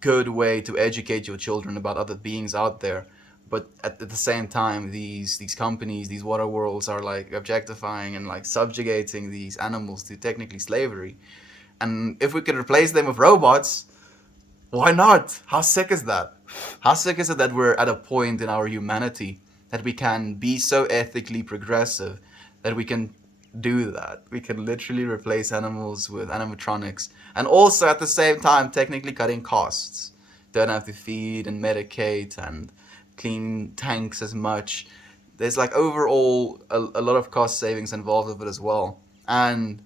good way to educate your children about other beings out there. But at the same time, these companies, these water worlds, are like objectifying and like subjugating these animals to technically slavery. And if we could replace them with robots, why not? How sick is that? How sick is it that we're at a point in our humanity that we can be so ethically progressive that we can do that? We can literally replace animals with animatronics, and also at the same time technically cutting costs. Don't have to feed and medicate and clean tanks as much. There's like overall a lot of cost savings involved with it as well. And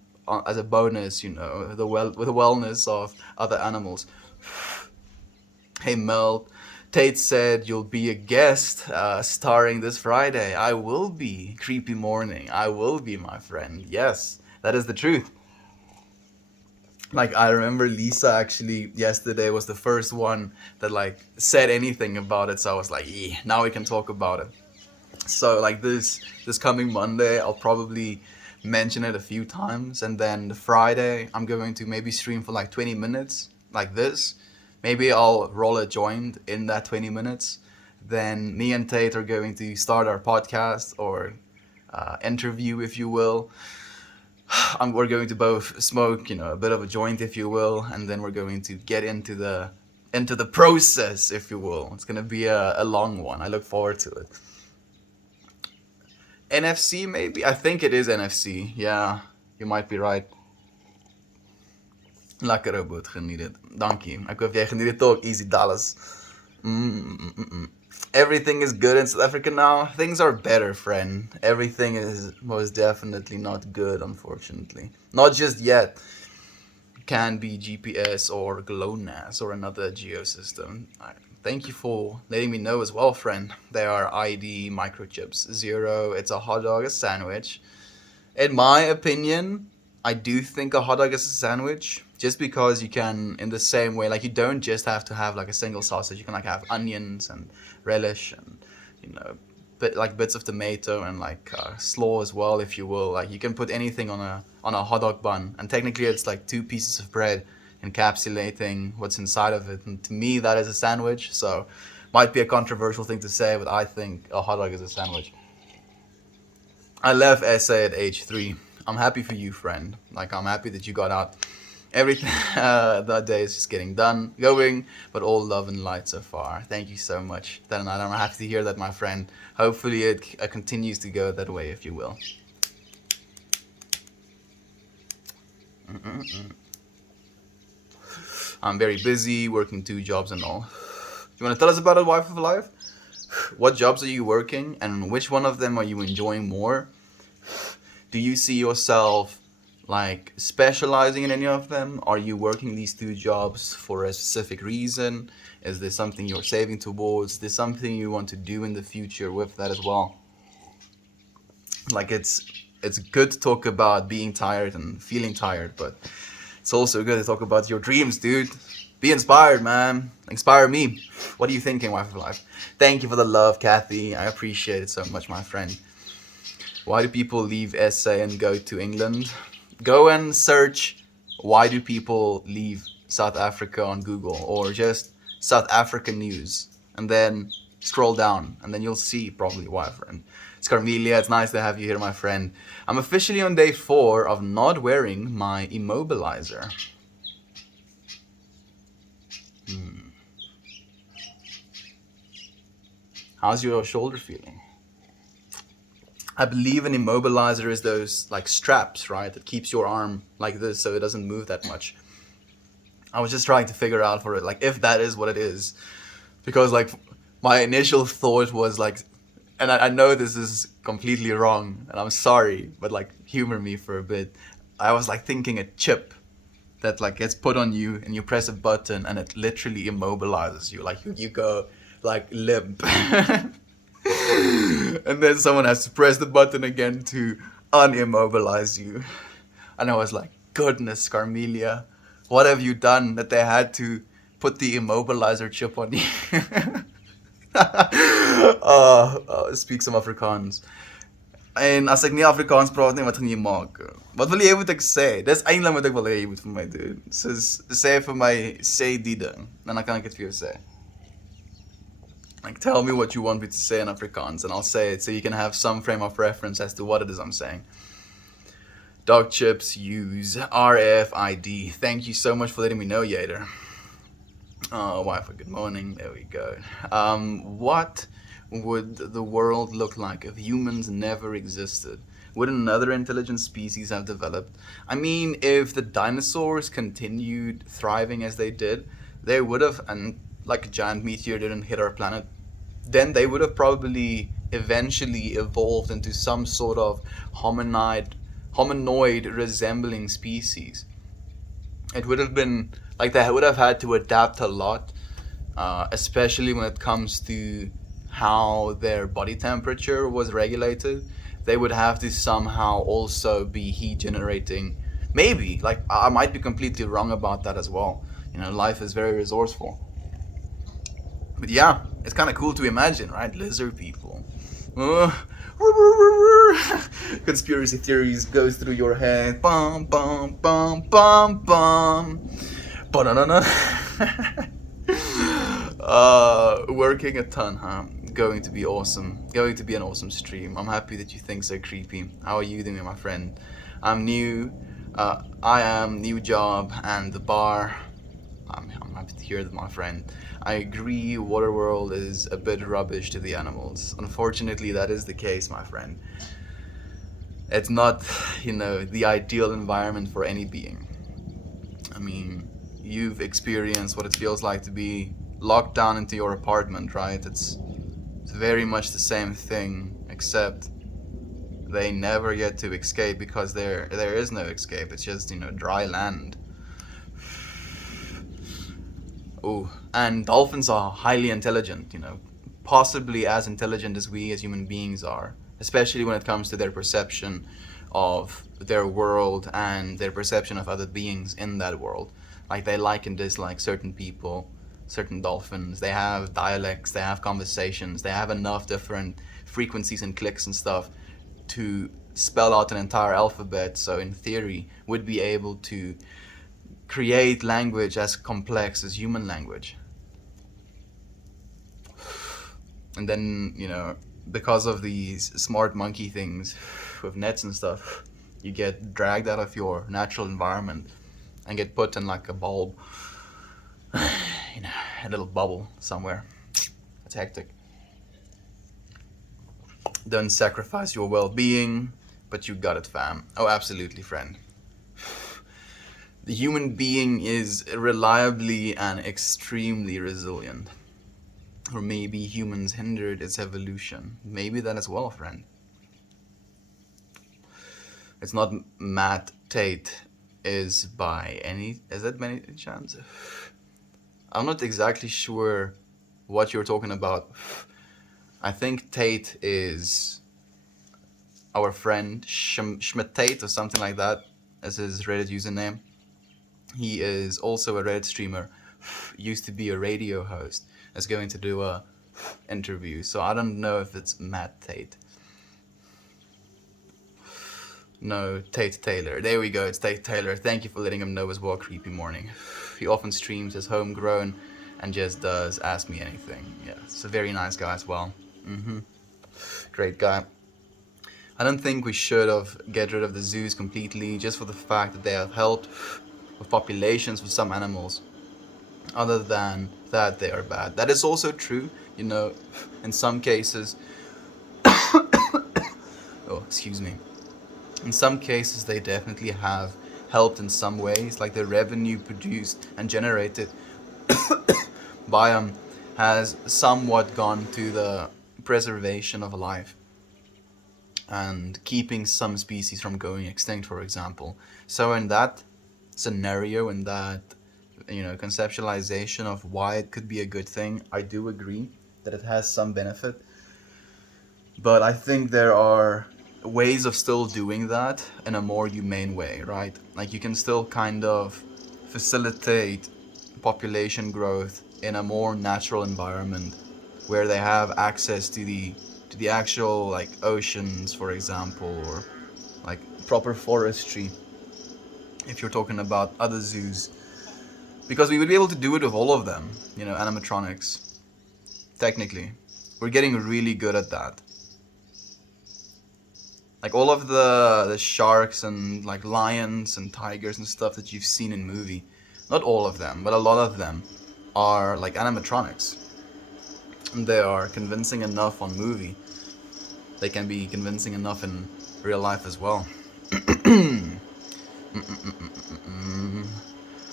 as a bonus, with the wellness of other animals. Hey Mel, Tate said you'll be a guest starring this Friday. I will be. Creepy morning. I will be, my friend. Yes, that is the truth. Like, I remember Lisa actually yesterday was the first one that like said anything about it. So I was like, yeah, now we can talk about it. So like this coming Monday, I'll probably mention it a few times, and then the Friday I'm going to maybe stream for like 20 minutes like this. Maybe I'll roll a joint in that 20 minutes. Then me and Tate are going to start our podcast or interview, if you will. We're going to both smoke, a bit of a joint, if you will, and then we're going to get into the process, if you will. It's gonna be a long one. I look forward to it. NFC maybe? I think it is NFC. Yeah, you might be right. Lekker robot, geniet het. Dank je. Ik hoop jij geniet het ook. Easy Dallas. Everything is good in South Africa now. Things are better, friend. Everything is most definitely not good, unfortunately. Not just yet. Can be GPS or GLONASS or another geosystem. Thank you for letting me know as well, friend. They are ID microchips. Zero, it's a hot dog, a sandwich. In my opinion, I do think a hot dog is a sandwich, just because you can, in the same way, like you don't just have to have like a single sausage. You can like have onions and relish and bits of tomato and like slaw as well, if you will. Like you can put anything on a hot dog bun, and technically it's like two pieces of bread encapsulating what's inside of it. And to me, that is a sandwich. So, might be a controversial thing to say, but I think a hot dog is a sandwich. I left SA at age 3. I'm happy for you, friend. Like, I'm happy that you got out. Everything that day is just getting going, but all love and light so far. Thank you so much. Then I'm happy to hear that, my friend. Hopefully it continues to go that way, if you will. I'm very busy, working 2 jobs and all. You want to tell us about a wife of life? What jobs are you working, and which one of them are you enjoying more? Do you see yourself like specializing in any of them? Are you working these 2 jobs for a specific reason? Is there something you're saving towards? Is there something you want to do in the future with that as well? Like it's good to talk about being tired and feeling tired, but it's also good to talk about your dreams, dude. Be inspired, man. Inspire me. What are you thinking, wife of life? Thank you for the love, Kathy. I appreciate it so much, my friend. Why do people leave SA and go to England? Go and search why do people leave South Africa on Google, or just South African news, and then scroll down, and then you'll see probably why, friend. It's Carmelia. It's nice to have you here, my friend. I'm officially on day 4 of not wearing my immobilizer. How's your shoulder feeling? I believe an immobilizer is those like straps, right? That keeps your arm like this so it doesn't move that much. I was just trying to figure out for it, like if that is what it is. Because like my initial thought was like and I know this is completely wrong, and I'm sorry, but like humor me for a bit. I was like thinking a chip that like gets put on you, and you press a button, and it literally immobilizes you. Like you go like limp, and then someone has to press the button again to unimmobilize you. And I was like, goodness, Carmelia, what have you done that they had to put the immobilizer chip on you? Speak some Afrikaans. En as ek nie Afrikaans praat nie, wat gaan jy maak? Wat wil jy moet ek sê? Dis eintlik wat ek wil hê jy moet vir my doen. Soos sê vir my sê die ding, en dan kan ek dit vir jou sê. Like tell me what you want me to say in Afrikaans and I'll say it so you can have some frame of reference as to what it is I'm saying. Dog chips use RFID. Thank you so much for letting me know, Yader. Oh, wife, good morning. There we go. What would the world look like if humans never existed? Would another intelligent species have developed? I mean, if the dinosaurs continued thriving as they did, they would have, and like a giant meteor didn't hit our planet, then they would have probably eventually evolved into some sort of hominoid resembling species. It would have been like they would have had to adapt a lot, especially when it comes to how their body temperature was regulated. They would have to somehow also be heat generating. Maybe, like I might be completely wrong about that as well. You know, life is very resourceful. But yeah, it's kind of cool to imagine, right? Lizard people. Conspiracy theories goes through your head. Bum bum bum bum bum. Ba-da-da-da. Working a ton, huh? Going to be awesome. Going to be an awesome stream. I'm happy that you think so creepy. How are you doing, my friend? I'm new. I am new job and the bar. I'm happy to hear that, my friend. I agree, Waterworld is a bit rubbish to the animals. Unfortunately, that is the case, my friend. It's not, you know, the ideal environment for any being. I mean, you've experienced what it feels like to be locked down into your apartment, right? It's very much the same thing, except they never get to escape because there is no escape. It's just, you know, dry land. Oh, and dolphins are highly intelligent, you know, possibly as intelligent as we as human beings are, especially when it comes to their perception of their world and their perception of other beings in that world. Like they like and dislike certain people, certain dolphins. They have dialects, they have conversations, they have enough different frequencies and clicks and stuff to spell out an entire alphabet. So in theory, would be able to create language as complex as human language. And then, you know, because of these smart monkey things with nets and stuff, you get dragged out of your natural environment and get put in like a bulb, you know, a little bubble somewhere. It's hectic. Don't sacrifice your well-being, but you got it, fam. Oh, absolutely, friend. The human being is reliably and extremely resilient. Or maybe humans hindered its evolution. Maybe that as well, friend. It's not Matt Tate is by any chance? I'm not exactly sure what you're talking about. I think Tate is our friend Schmidt Tate or something like that as his Reddit username. He is also a Reddit streamer, used to be a radio host, is going to do a interview. So I don't know if it's Matt Tate. No, Tate Taylor. There we go, it's Tate Taylor. Thank you for letting him know as well, creepy morning. He often streams as homegrown and just does Ask Me Anything. Yeah, it's a very nice guy as well. Great guy. I don't think we should have get rid of the zoos completely just for the fact that they have helped with populations with some animals. Other than that, they are bad. That is also true, you know, in some cases. Oh, excuse me. In some cases, they definitely have helped in some ways, like the revenue produced and generated by them has somewhat gone to the preservation of life and keeping some species from going extinct, for example. So in that scenario, in that conceptualization of why it could be a good thing, I do agree that it has some benefit. But I think there are ways of still doing that in a more humane way, right? Like you can still kind of facilitate population growth in a more natural environment where they have access to the actual like oceans, for example, or like proper forestry if you're talking about other zoos. Because we would be able to do it with all of them, animatronics. Technically. We're getting really good at that. Like all of the sharks and like lions and tigers and stuff that you've seen in movie, not all of them, but a lot of them are like animatronics. And they are convincing enough on movie. They can be convincing enough in real life as well.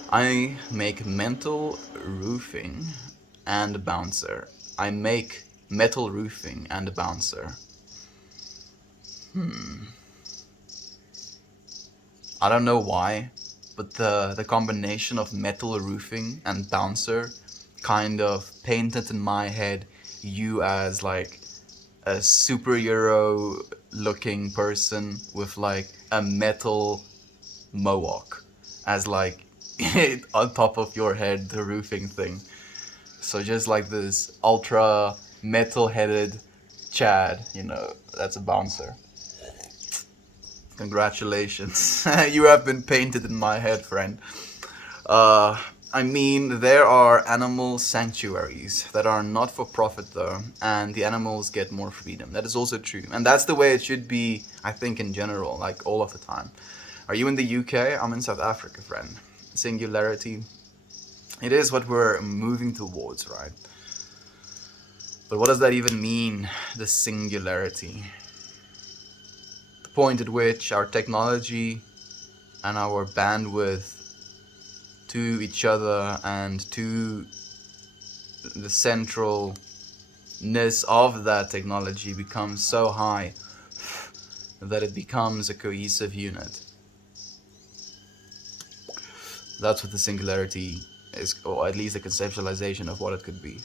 I make mental roofing and a bouncer. I make metal roofing and a bouncer. I don't know why, but the combination of metal roofing and bouncer kind of painted in my head you as like a superhero looking person with like a metal mohawk as like on top of your head, the roofing thing. So just like this ultra metal headed Chad, that's a bouncer. Congratulations. You have been painted in my head, friend. I mean, there are animal sanctuaries that are not for profit though, and the animals get more freedom. That is also true. And that's the way it should be, I think, in general, like all of the time. Are you in the UK? I'm in South Africa, friend. Singularity. It is what we're moving towards, right? But what does that even mean, the singularity? The point at which our technology and our bandwidth to each other and to the centralness of that technology becomes so high that it becomes a cohesive unit. That's what the singularity is, or at least a conceptualization of what it could be.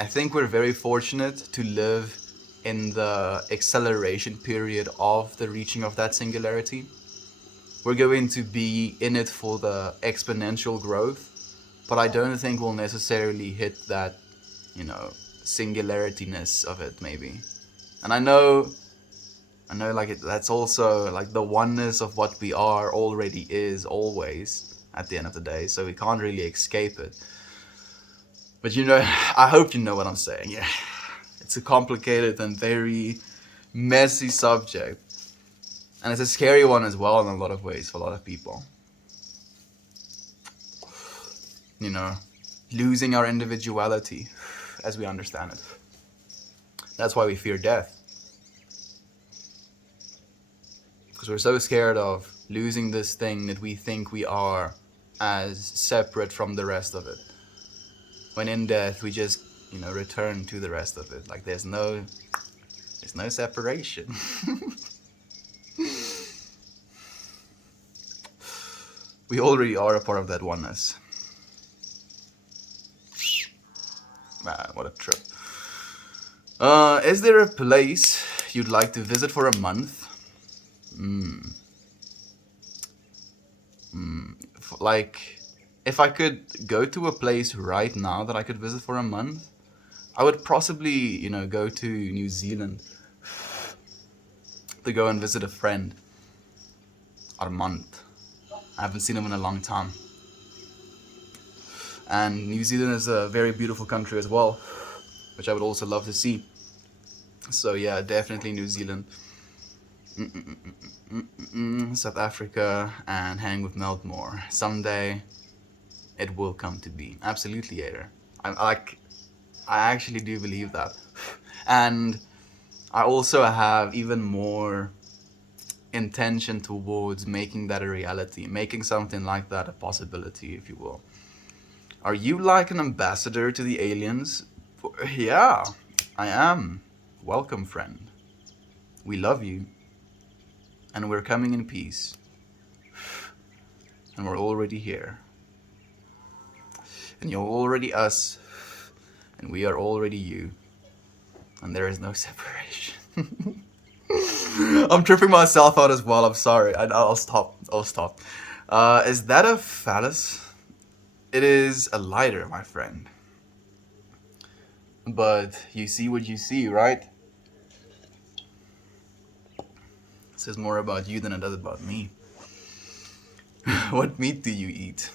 I think we're very fortunate to live in the acceleration period of the reaching of that singularity. We're going to be in it for the exponential growth, but I don't think we'll necessarily hit that, singularityness of it, maybe. And I know like that's also like the oneness of what we are already is always at the end of the day, so we can't really escape it. But I hope you know what I'm saying. Yeah, it's a complicated and very messy subject, and it's a scary one as well in a lot of ways for a lot of people. Losing our individuality as we understand it. That's why we fear death. Because we're so scared of losing this thing that we think we are as separate from the rest of it. When in death, we just, return to the rest of it. Like there's no separation. We already are a part of that oneness. Man, what a trip. Is there a place you'd like to visit for a month? Like, if I could go to a place right now that I could visit for a month, I would possibly, go to New Zealand to go and visit a friend. Armand. I haven't seen him in a long time. And New Zealand is a very beautiful country as well, which I would also love to see. So yeah, definitely New Zealand. South Africa and hang with Meltmore. Someday it will come to be. Absolutely, Ader. I actually do believe that. And I also have even more intention towards making that a reality, making something like that a possibility, if you will. Are you like an ambassador to the aliens? Yeah, I am. Welcome, friend. We love you, and we're coming in peace, and we're already here. And you're already us, and we are already you, and there is no separation. I'm tripping myself out as well. I'm sorry. I'll stop. I'll stop. Is that a phallus? It is a lighter, my friend. But you see what you see, right? It says more about you than it does about me. What meat do you eat?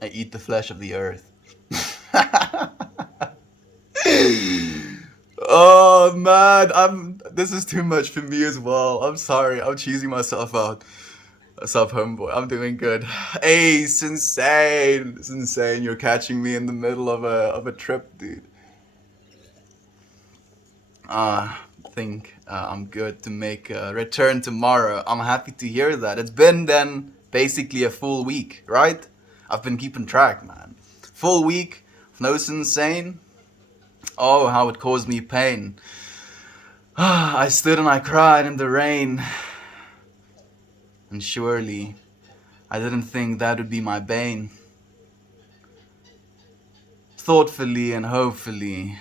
I eat the flesh of the earth. Oh man, this is too much for me as well. I'm sorry, I'm cheesing myself out. What's up, homeboy? I'm doing good. Hey, it's insane. It's insane. You're catching me in the middle of a trip, dude. Think I'm good to make a return tomorrow. I'm happy to hear that. It's been then basically a full week, right? I've been keeping track, man. Full week of no insane. Oh, how it caused me pain. I stood and I cried in the rain. And surely I didn't think that would be my bane. Thoughtfully and hopefully,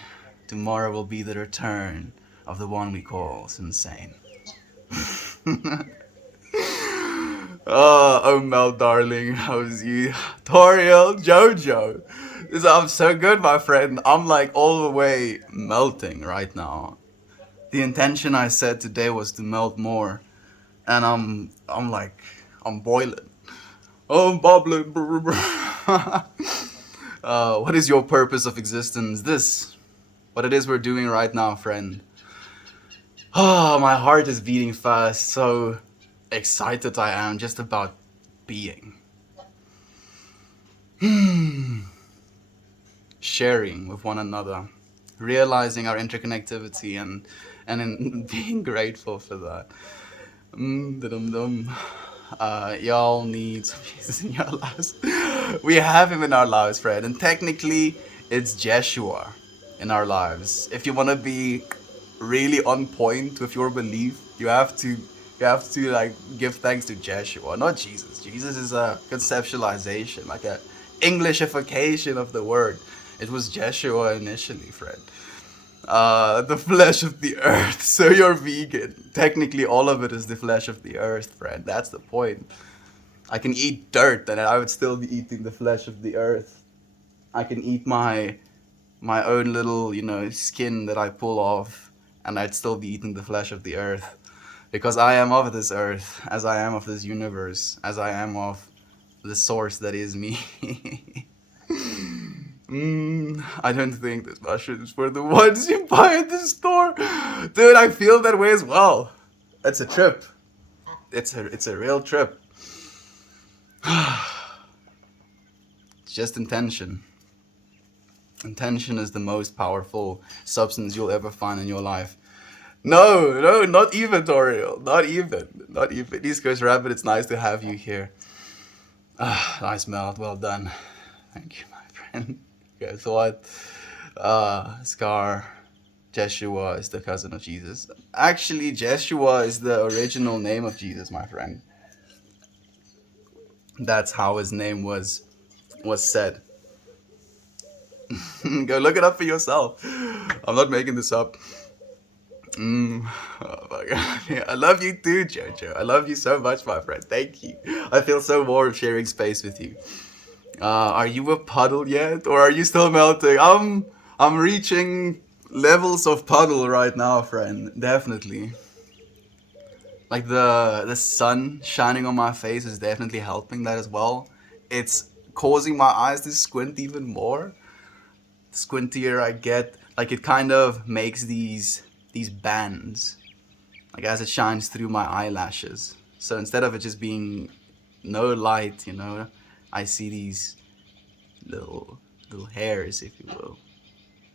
tomorrow will be the return of the one we call insane. Oh, Mel, darling, how's you? Toriel, Jojo. I'm so good, my friend. I'm like all the way melting right now. The intention I said today was to melt more, and I'm boiling. Oh, I'm bubbling. What is your purpose of existence? This, what it is we're doing right now, friend. Oh, my heart is beating fast. So excited I am just about being. Sharing with one another, realizing our interconnectivity and in being grateful for that. Y'all need some Jesus in your lives. We have him in our lives, Fred, and technically it's Jeshua in our lives. If you want to be really on point with your belief, you have to like give thanks to Jeshua, not Jesus. Jesus is a conceptualization, like a Englishification of the word. It was Jeshua initially, Fred. The flesh of the earth. So you're vegan. Technically, all of it is the flesh of the earth, friend. That's the point. I can eat dirt, and I would still be eating the flesh of the earth. I can eat my own little, skin that I pull off, and I'd still be eating the flesh of the earth, because I am of this earth, as I am of this universe, as I am of the source that is me. I don't think this mushrooms for the ones you buy at the store. Dude, I feel that way as well. It's a trip. It's a real trip. It's just intention. Intention is the most powerful substance you'll ever find in your life. No, not even, Toriel. Not even. East Coast Rabbit, it's nice to have you here. Nice mouth, well done. Thank you, my friend. Guess what? Scar, Jeshua is the cousin of Jesus. Actually, Jeshua is the original name of Jesus, my friend. That's how his name was said. Go look it up for yourself. I'm not making this up. Oh my god. Yeah, I love you too, Jojo. I love you so much, my friend. Thank you. I feel so warm sharing space with you. Are you a puddle yet, or are you still melting? I'm reaching levels of puddle right now, friend. Definitely. Like the sun shining on my face is definitely helping that as well. It's causing my eyes to squint even more. The squintier I get, like it kind of makes these bands, like as it shines through my eyelashes. So instead of it just being no light, I see these little hairs, if you will.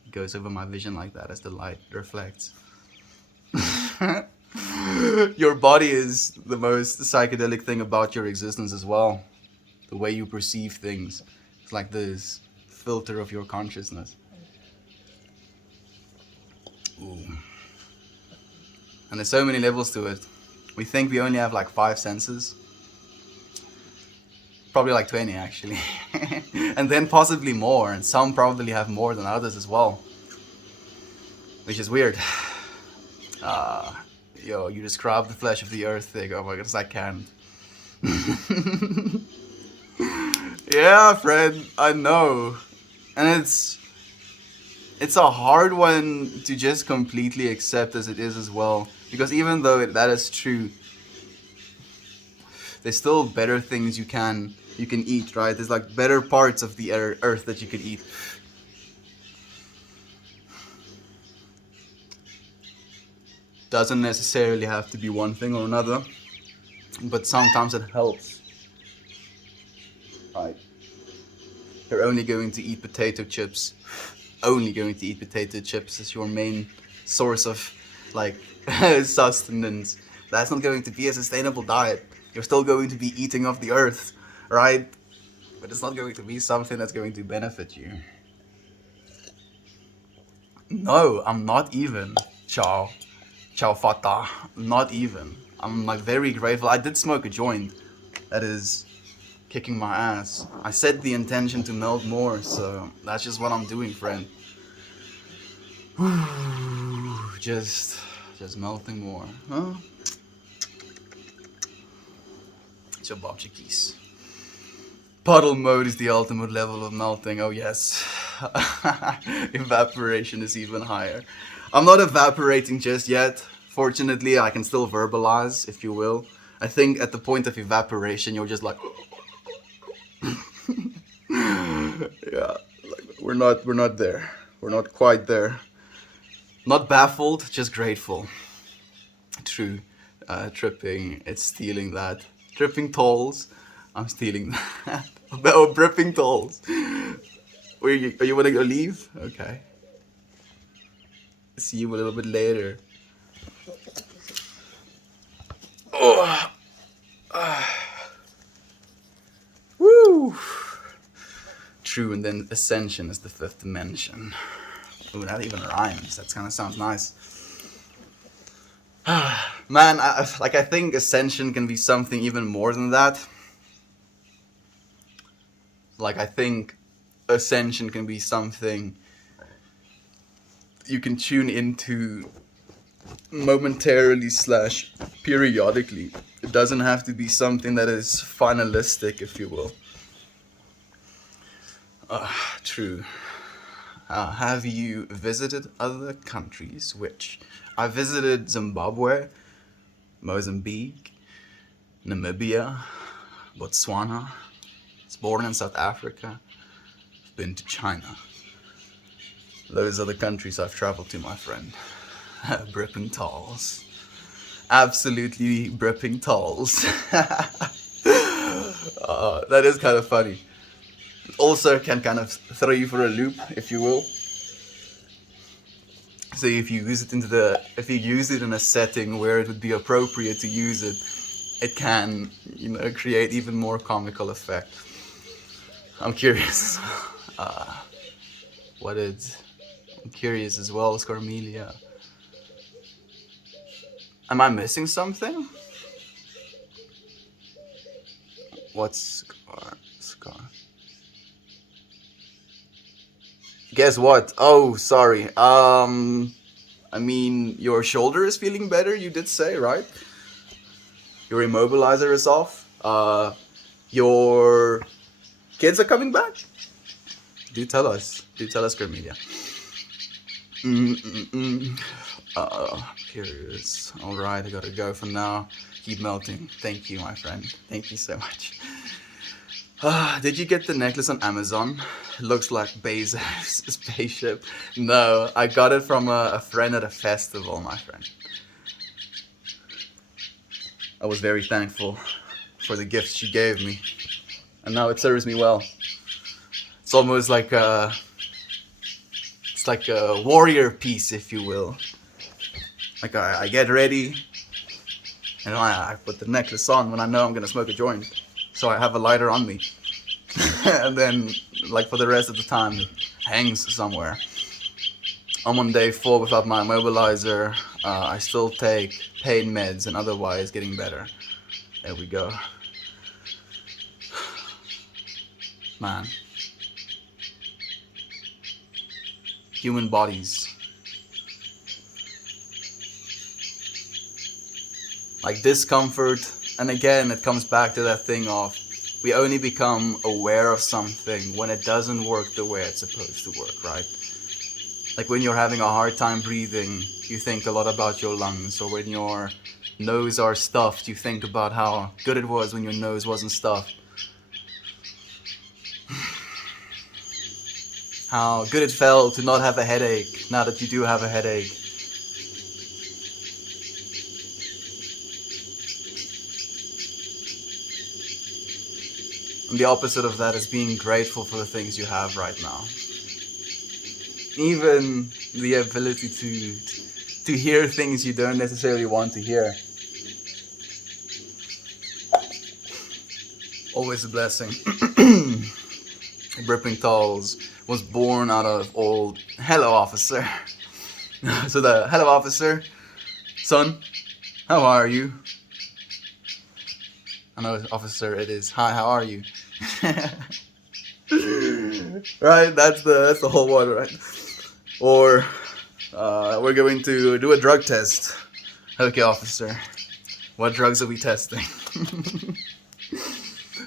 It goes over my vision like that as the light reflects. Your body is the most psychedelic thing about your existence as well. The way you perceive things. It's like this filter of your consciousness. Ooh. And there's so many levels to it. We think we only have like 5 senses. Probably like 20 actually. And then possibly more, and some probably have more than others as well. Which is weird. You describe the flesh of the earth thing. Oh my goodness, I can't. Yeah, friend, I know. And it's a hard one to just completely accept as it is as well. Because even though that is true, there's still better things you can eat, right? There's like better parts of the earth that you can eat. Doesn't necessarily have to be one thing or another, but sometimes it helps. Right. You're only going to eat potato chips. Only going to eat potato chips as your main source of like sustenance. That's not going to be a sustainable diet. You're still going to be eating off the earth, right? But it's not going to be something that's going to benefit you. No, I'm not even. Ciao fata. Not even. I'm like very grateful. I did smoke a joint. That is kicking my ass. I set the intention to melt more, so that's just what I'm doing, friend. just melting more, huh? It's your Bobchickies. Puddle mode is the ultimate level of melting. Oh yes. Evaporation is even higher. I'm not evaporating just yet. Fortunately, I can still verbalize, if you will. I think at the point of evaporation, you're just like, yeah, like we're not there. We're not quite there. Not baffled, just grateful. True. Tripping, it's stealing that. Tripping tolls, I'm stealing that. Oh, dripping tolls. Are you wanting to leave? Okay. See you a little bit later. Oh. Woo. True, and then ascension is the 5th dimension. Ooh, that even rhymes. That kind of sounds nice. Man, I think ascension can be something even more than that. Like, I think ascension can be something you can tune into momentarily / periodically. It doesn't have to be something that is finalistic, if you will. True. Have you visited other countries? Which I visited Zimbabwe, Mozambique, Namibia, Botswana. I was born in South Africa. I've been to China. Those are the countries I've traveled to, my friend. Bripping tolls. Absolutely bripping tolls. That is kind of funny. Also can kind of throw you for a loop, if you will. So if you use it in a setting where it would be appropriate to use it, it can, create even more comical effect. I'm curious. I'm curious as well, Scarmelia. Am I missing something? What's Scar? Guess what? Oh, sorry. I mean, your shoulder is feeling better, you did say, right? Your immobilizer is off. Your kids are coming back? Do tell us, Carmelia. Curious. Alright, I gotta go for now. Keep melting. Thank you, my friend. Thank you so much. Did you get the necklace on Amazon? It looks like Bezos' spaceship. No, I got it from a friend at a festival, my friend. I was very thankful for the gifts she gave me. And now it serves me well. It's almost like a warrior piece, if you will. Like I get ready, and I put the necklace on when I know I'm gonna smoke a joint. so I have a lighter on me. And then, like, for the rest of the time, it hangs somewhere. I'm on day 4 without my immobilizer. I still take pain meds and otherwise getting better. There we go. Man. Human bodies. Like discomfort, and again it comes back to that thing of we only become aware of something when it doesn't work the way it's supposed to work, right? Like when you're having a hard time breathing, you think a lot about your lungs, or when your nose are stuffed, you think about how good it was when your nose wasn't stuffed. How good it felt to not have a headache now that you do have a headache. And the opposite of that is being grateful for the things you have right now. Even the ability to hear things you don't necessarily want to hear. Always a blessing. Ripping Tolls was born out of old hello officer. So the hello officer, son, how are you? I know officer it is. Hi, how are you? Right, that's the whole one, right? Or we're going to do a drug test. Okay, officer, what drugs are we testing?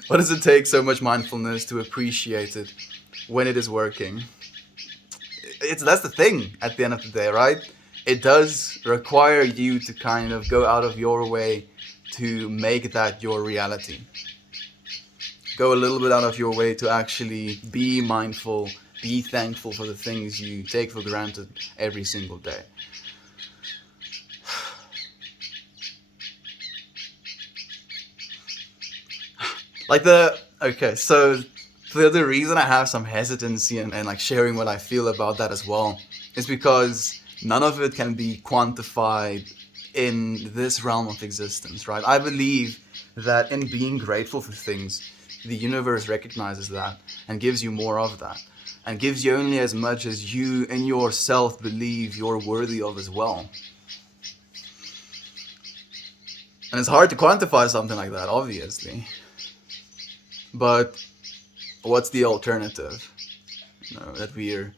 Why does it take so much mindfulness to appreciate it when it is working? That's the thing at the end of the day, right? It does require you to kind of go out of your way to make that your reality. Go a little bit out of your way to actually be mindful, be thankful for the things you take for granted every single day. So the reason I have some hesitancy and like sharing what I feel about that as well is because none of it can be quantified in this realm of existence, right? I believe that in being grateful for things, the universe recognizes that and gives you more of that, and gives you only as much as you in yourself believe you're worthy of as well. And it's hard to quantify something like that, obviously. But what's the alternative? You know, that we're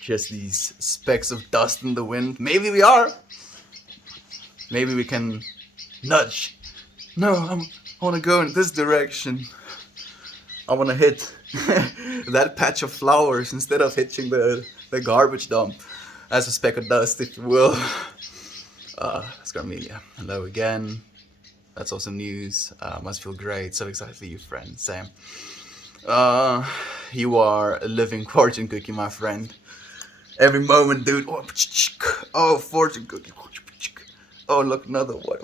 just these specks of dust in the wind? Maybe we are. Maybe we can nudge. No, I want to go in this direction. I want to hit that patch of flowers instead of hitching the garbage dump as a speck of dust, if you will. Scarmelia, hello again. That's awesome news. Must feel great. So excited for you, friend. Same. You are a living fortune cookie, my friend. Every moment, dude. Oh, fortune cookie. Oh, look, another one.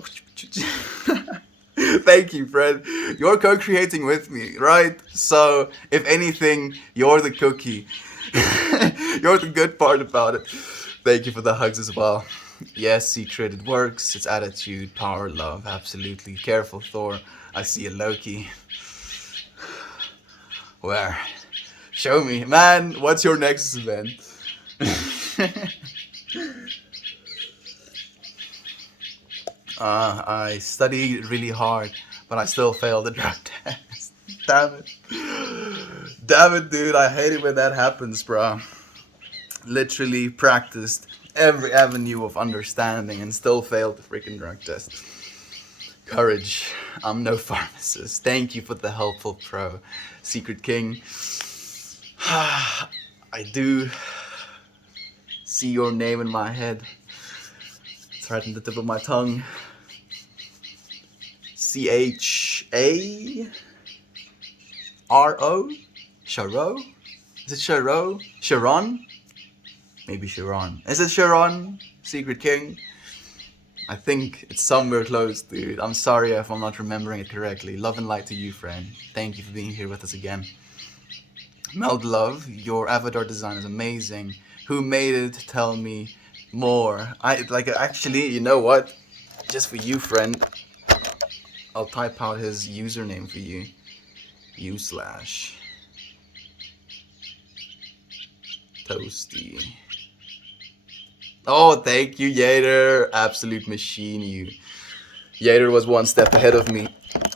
Thank you, friend. You're co-creating with me, right? So, if anything, you're the cookie. You're the good part about it. Thank you for the hugs as well. Yes, secret, it works. It's attitude, power, love. Absolutely. Careful, Thor. I see a Loki. Where? Show me. Man, what's your next event? I studied really hard, but I still failed the drug test. Damn it. Damn it, dude. I hate it when that happens, bro. Literally practiced every avenue of understanding and still failed the freaking drug test. Courage. I'm no pharmacist. Thank you for the helpful pro. Secret King. I do see your name in my head. It's right on the tip of my tongue. CHARO? Charo? Is it Charo? Sharon? Maybe Sharon. Is it Sharon? Secret King? I think it's somewhere close, dude. I'm sorry if I'm not remembering it correctly. Love and light to you, friend. Thank you for being here with us again. Meld Love, your avatar design is amazing. Who made it? Tell me more. Actually, you know what? Just for you, friend. I'll type out his username for you. U slash Toasty. Oh, thank you, Yader. Absolute machine, you. Yader was one step ahead of me.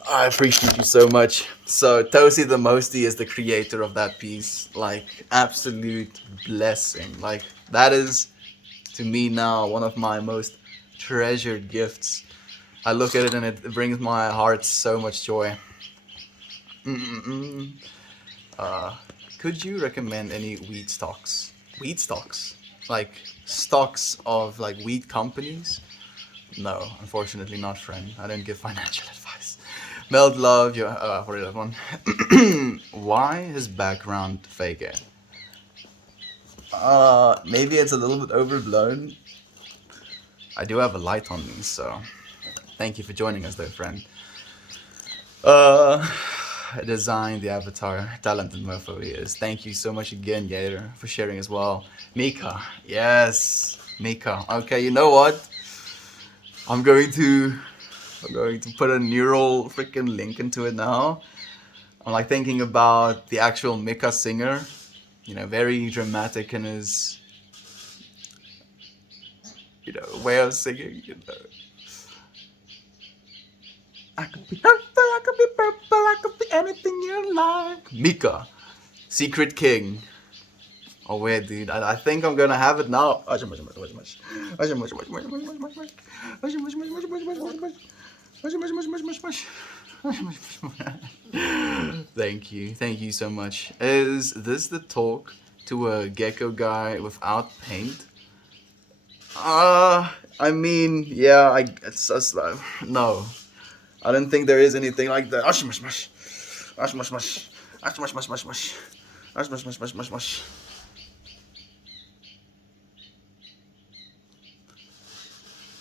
I appreciate you so much. So, Toasty the Mosty is the creator of that piece. Like, absolute blessing. Like, that is, to me now, one of my most treasured gifts. I look at it and it brings my heart so much joy. Mm-mm-mm. Could you recommend any wheat stocks? Wheat stocks? Like stocks of like wheat companies? No, unfortunately not, friend. I don't give financial advice. Meld love, you for that one. Why his background fake it? Maybe it's a little bit overblown. I do have a light on me, so thank you for joining us, though, friend. Uh, Design the avatar, talented mofo he is. Thank you so much again, Yader, for sharing as well. Mika, yes, Mika. Okay, you know what? I'm going to put a neural freaking link into it now. I'm like thinking about the actual Mika singer. You know, very dramatic in his, way of singing. I could be purple, I could be purple, I could be anything you like. Mika, Secret King. Oh wait, dude, I think I'm gonna have it now. Thank you so much. Is this the talk to a gecko guy without paint? I mean, yeah, it's just no. I don't think there is anything like that. Mush, mush, mush. Mush, mush, mush. Mush, mush, mush, mush, mush. Mush, mush, mush, mush, mush, mush.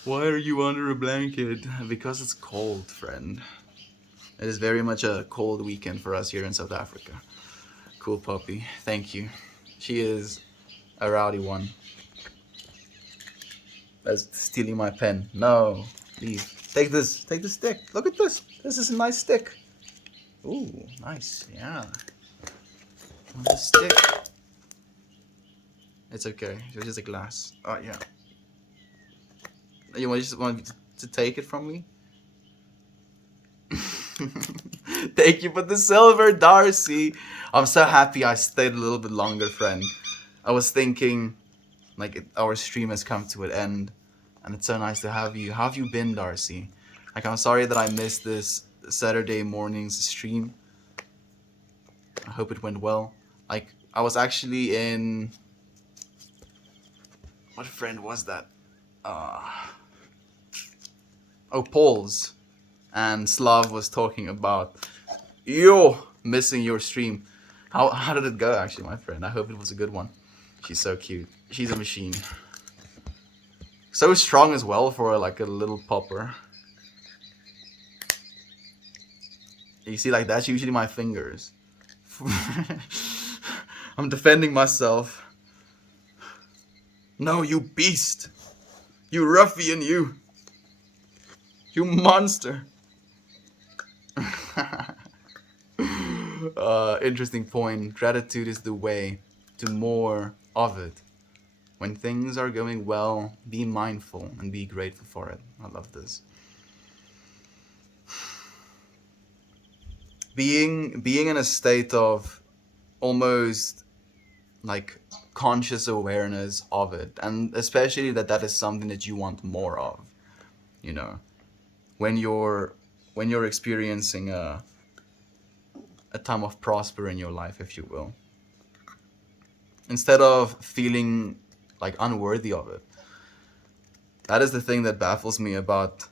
Why are you under a blanket? Because it's cold, friend. It is very much a cold weekend for us here in South Africa. Cool puppy. Thank you. She is a rowdy one. That's stealing my pen. No. Leave. Take this. Take the stick. Look at this. This is a nice stick. Ooh, nice. Yeah. The stick. It's okay. It's just a glass. Oh, yeah. You just want to take it from me? Thank you for the silver, Darcy. I'm so happy I stayed a little bit longer, friend. I was thinking, like, our stream has come to an end, and it's so nice to have you. How have you been, Darcy? Like, I'm sorry that I missed this Saturday morning's stream. I hope it went well. Like, I was actually in... What friend was that? Oh, Paul's. And Slav was talking about missing your stream. How did it go, actually, my friend? I hope it was a good one. She's so cute. She's a machine. So strong as well for like a little popper. You see, like that's usually my fingers. I'm defending myself. No, you beast. You ruffian, you. You monster. Interesting point. Gratitude is the way to more of it. When things are going well, be mindful and be grateful for it. I love this. Being in a state of almost like conscious awareness of it, and especially that is something that you want more of. You know, when you're experiencing a time of prosper in your life, if you will, instead of feeling like unworthy of it. That is the thing that baffles me about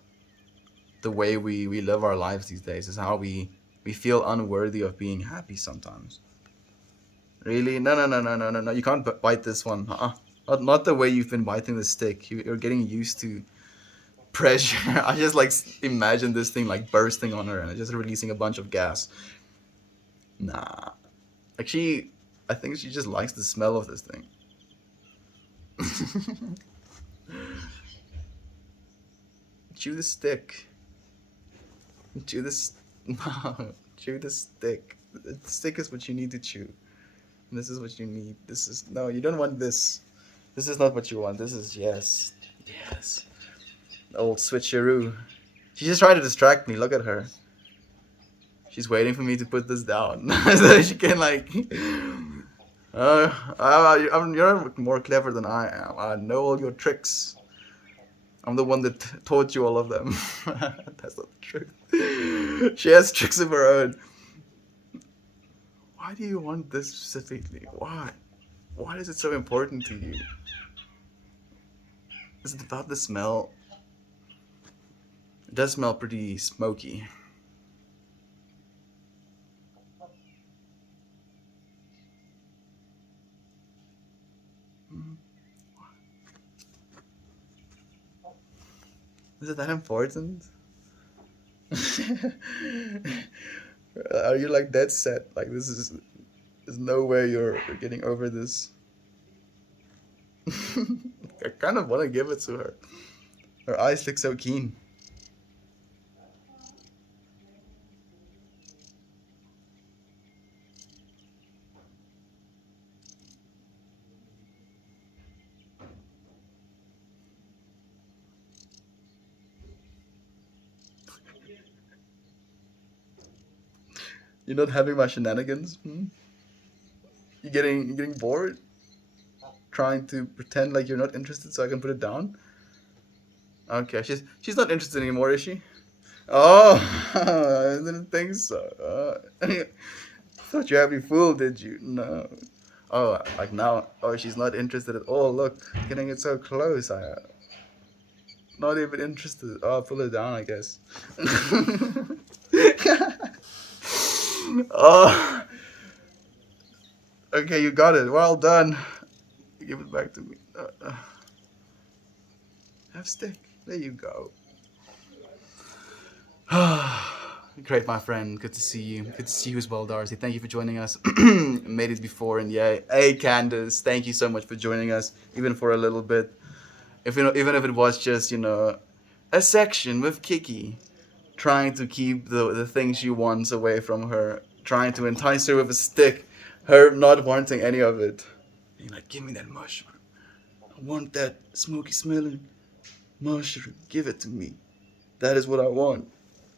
the way we live our lives these days, is how we feel unworthy of being happy sometimes. Really? No. You can't bite this one. Not the way you've been biting the stick. You're getting used to pressure. I just like imagine this thing like bursting on her and just releasing a bunch of gas. Nah. Like I think she just likes the smell of this thing. Chew the stick. Chew this. No, chew the stick. The stick is what you need to chew. This is what you need. This is no. You don't want this. This is not what you want. This is yes, yes. Old switcheroo. She just tried to distract me. Look at her. She's waiting for me to put this down so she can like. You're more clever than I am. I know all your tricks. I'm the one that taught you all of them. That's not the truth. She has tricks of her own. Why do you want this specifically? Why? Why is it so important to you? Is it about the smell? It does smell pretty smoky. Is it that important? Are you like dead set? Like this is there's no way you're getting over this. I kind of want to give it to her. Her eyes look so keen. You're not having my shenanigans. Hmm? You getting bored? Trying to pretend like you're not interested so I can put it down? Okay, she's not interested anymore, is she? Oh, I didn't think so. Thought you had me fooled, did you? No. Oh, like now. Oh, she's not interested at all. Look, getting it so close. Not even interested. Oh, I'll pull it down, I guess. Oh, okay, you got it. Well done. Give it back to me. Have stick. There you go. Great, my friend. Good to see you. Good to see you as well, Darcy. Thank you for joining us. Made it before, and yeah. Hey, Candace. Thank you so much for joining us, even for a little bit. If even if it was just a section with Kiki, trying to keep the things she wants away from her, trying to entice her with a stick, her not wanting any of it. You're like, give me that mushroom. I want that smoky smelling mushroom. Give it to me. That is what I want.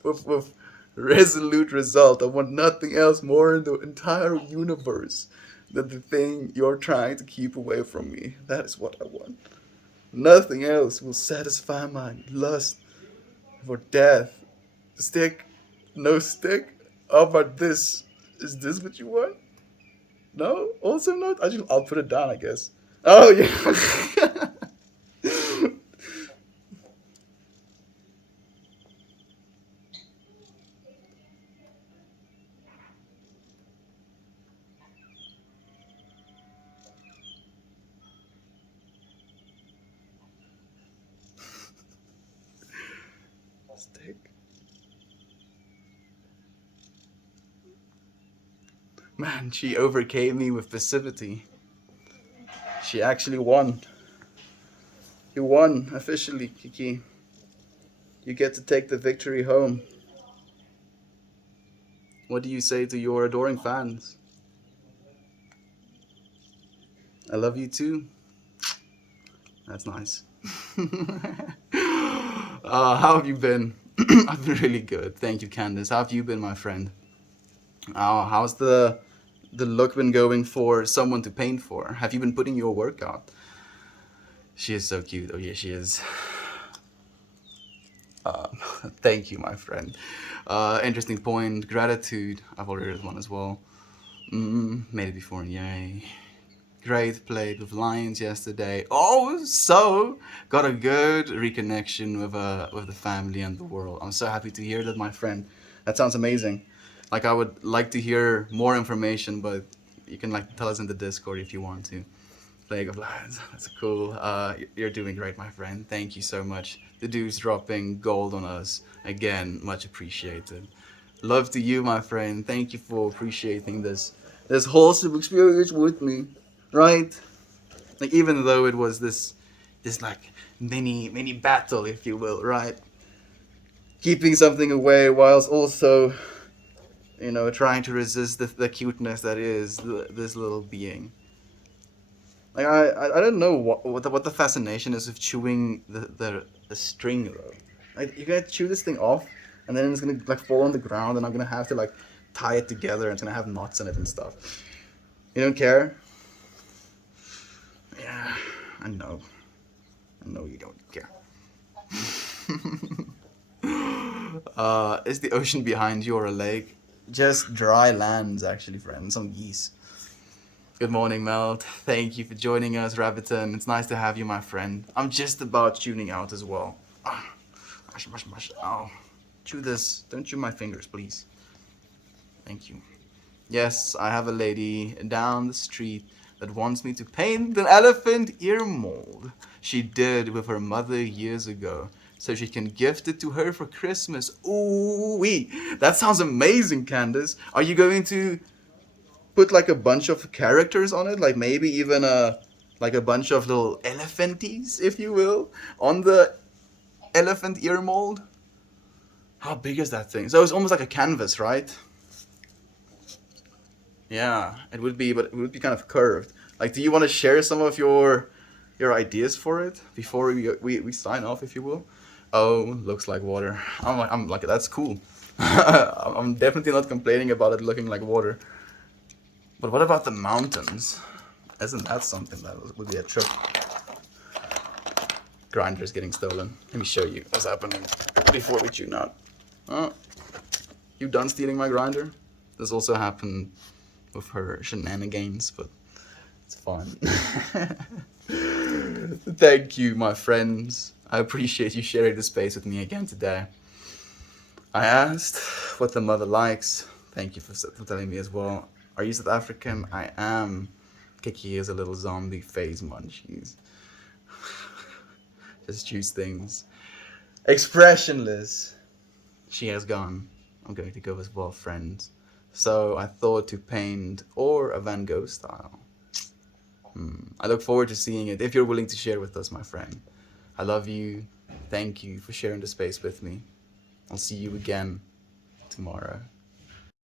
With resolute result. I want nothing else more in the entire universe than the thing you're trying to keep away from me. That is what I want. Nothing else will satisfy my lust for death. Stick? No stick? How about this? Is this what you want? No? Also not? I'll put it down, I guess. Oh, yeah. Stick? Man, she overcame me with passivity. She actually won. You won, officially, Kiki. You get to take the victory home. What do you say to your adoring fans? I love you too. That's nice. How have you been? I've been really good. Thank you, Candace. How have you been, my friend? How's the look been going for someone to paint for? Have you been putting your work out? She is so cute. Oh yeah, she is. Uh, Thank you, my friend. Interesting point. Gratitude. I've already read one as well. Made it before. Yay. Great. Played with Lions yesterday. Oh, so got a good reconnection with the family and the world. I'm so happy to hear that, my friend. That sounds amazing. Like I would like to hear more information, but you can like tell us in the Discord if you want to. Plague of Lions. That's cool. You're doing great, my friend. Thank you so much. The dude's dropping gold on us again. Much appreciated. Love to you, my friend. Thank you for appreciating this wholesome experience with me, right? Like even though it was this like mini battle, if you will, right? keeping something away whilst also, trying to resist the cuteness that is this little being. Like I don't know what the fascination is of chewing the string though. Like you're gonna chew this thing off, and then it's gonna like fall on the ground, and I'm gonna have to like tie it together, and it's gonna have knots in it and stuff. You don't care? Yeah, I know. I know you don't care. Is the ocean behind you or a lake? Just dry lands, actually, friend. Some geese. Good morning, Melt. Thank you for joining us, Rabbiton. It's nice to have you, my friend. I'm just about tuning out as well. Ah, mush, mush, mush. Oh, chew this. Don't chew my fingers, please. Thank you. Yes, I have a lady down the street that wants me to paint an elephant ear mold. She did with her mother years ago, so she can gift it to her for Christmas. Ooh wee! That sounds amazing, Candace. Are you going to put like a bunch of characters on it, like maybe even a bunch of little elephanties, if you will, on the elephant ear mold? How big is that thing? So it's almost like a canvas, right? Yeah, it would be, but it would be kind of curved. Like, do you want to share some of your ideas for it before we sign off, if you will? Oh, looks like water. I'm like that's cool. I'm definitely not complaining about it looking like water. But what about the mountains? Isn't that something that would be a trip? Grinder's getting stolen. Let me show you what's happening before we tune out. Oh, you done stealing my grinder? This also happened with her shenanigans, but it's fun. Thank you, my friends. I appreciate you sharing the space with me again today. I asked what the mother likes. Thank you for telling me as well. Are you South African? I am. Kiki is a little zombie phase munchies. Just choose things. Expressionless. She has gone. I'm going to go as well, friends. So I thought to paint or a Van Gogh style. I look forward to seeing it if you're willing to share with us, my friend. I love you. Thank you for sharing the space with me. I'll see you again tomorrow.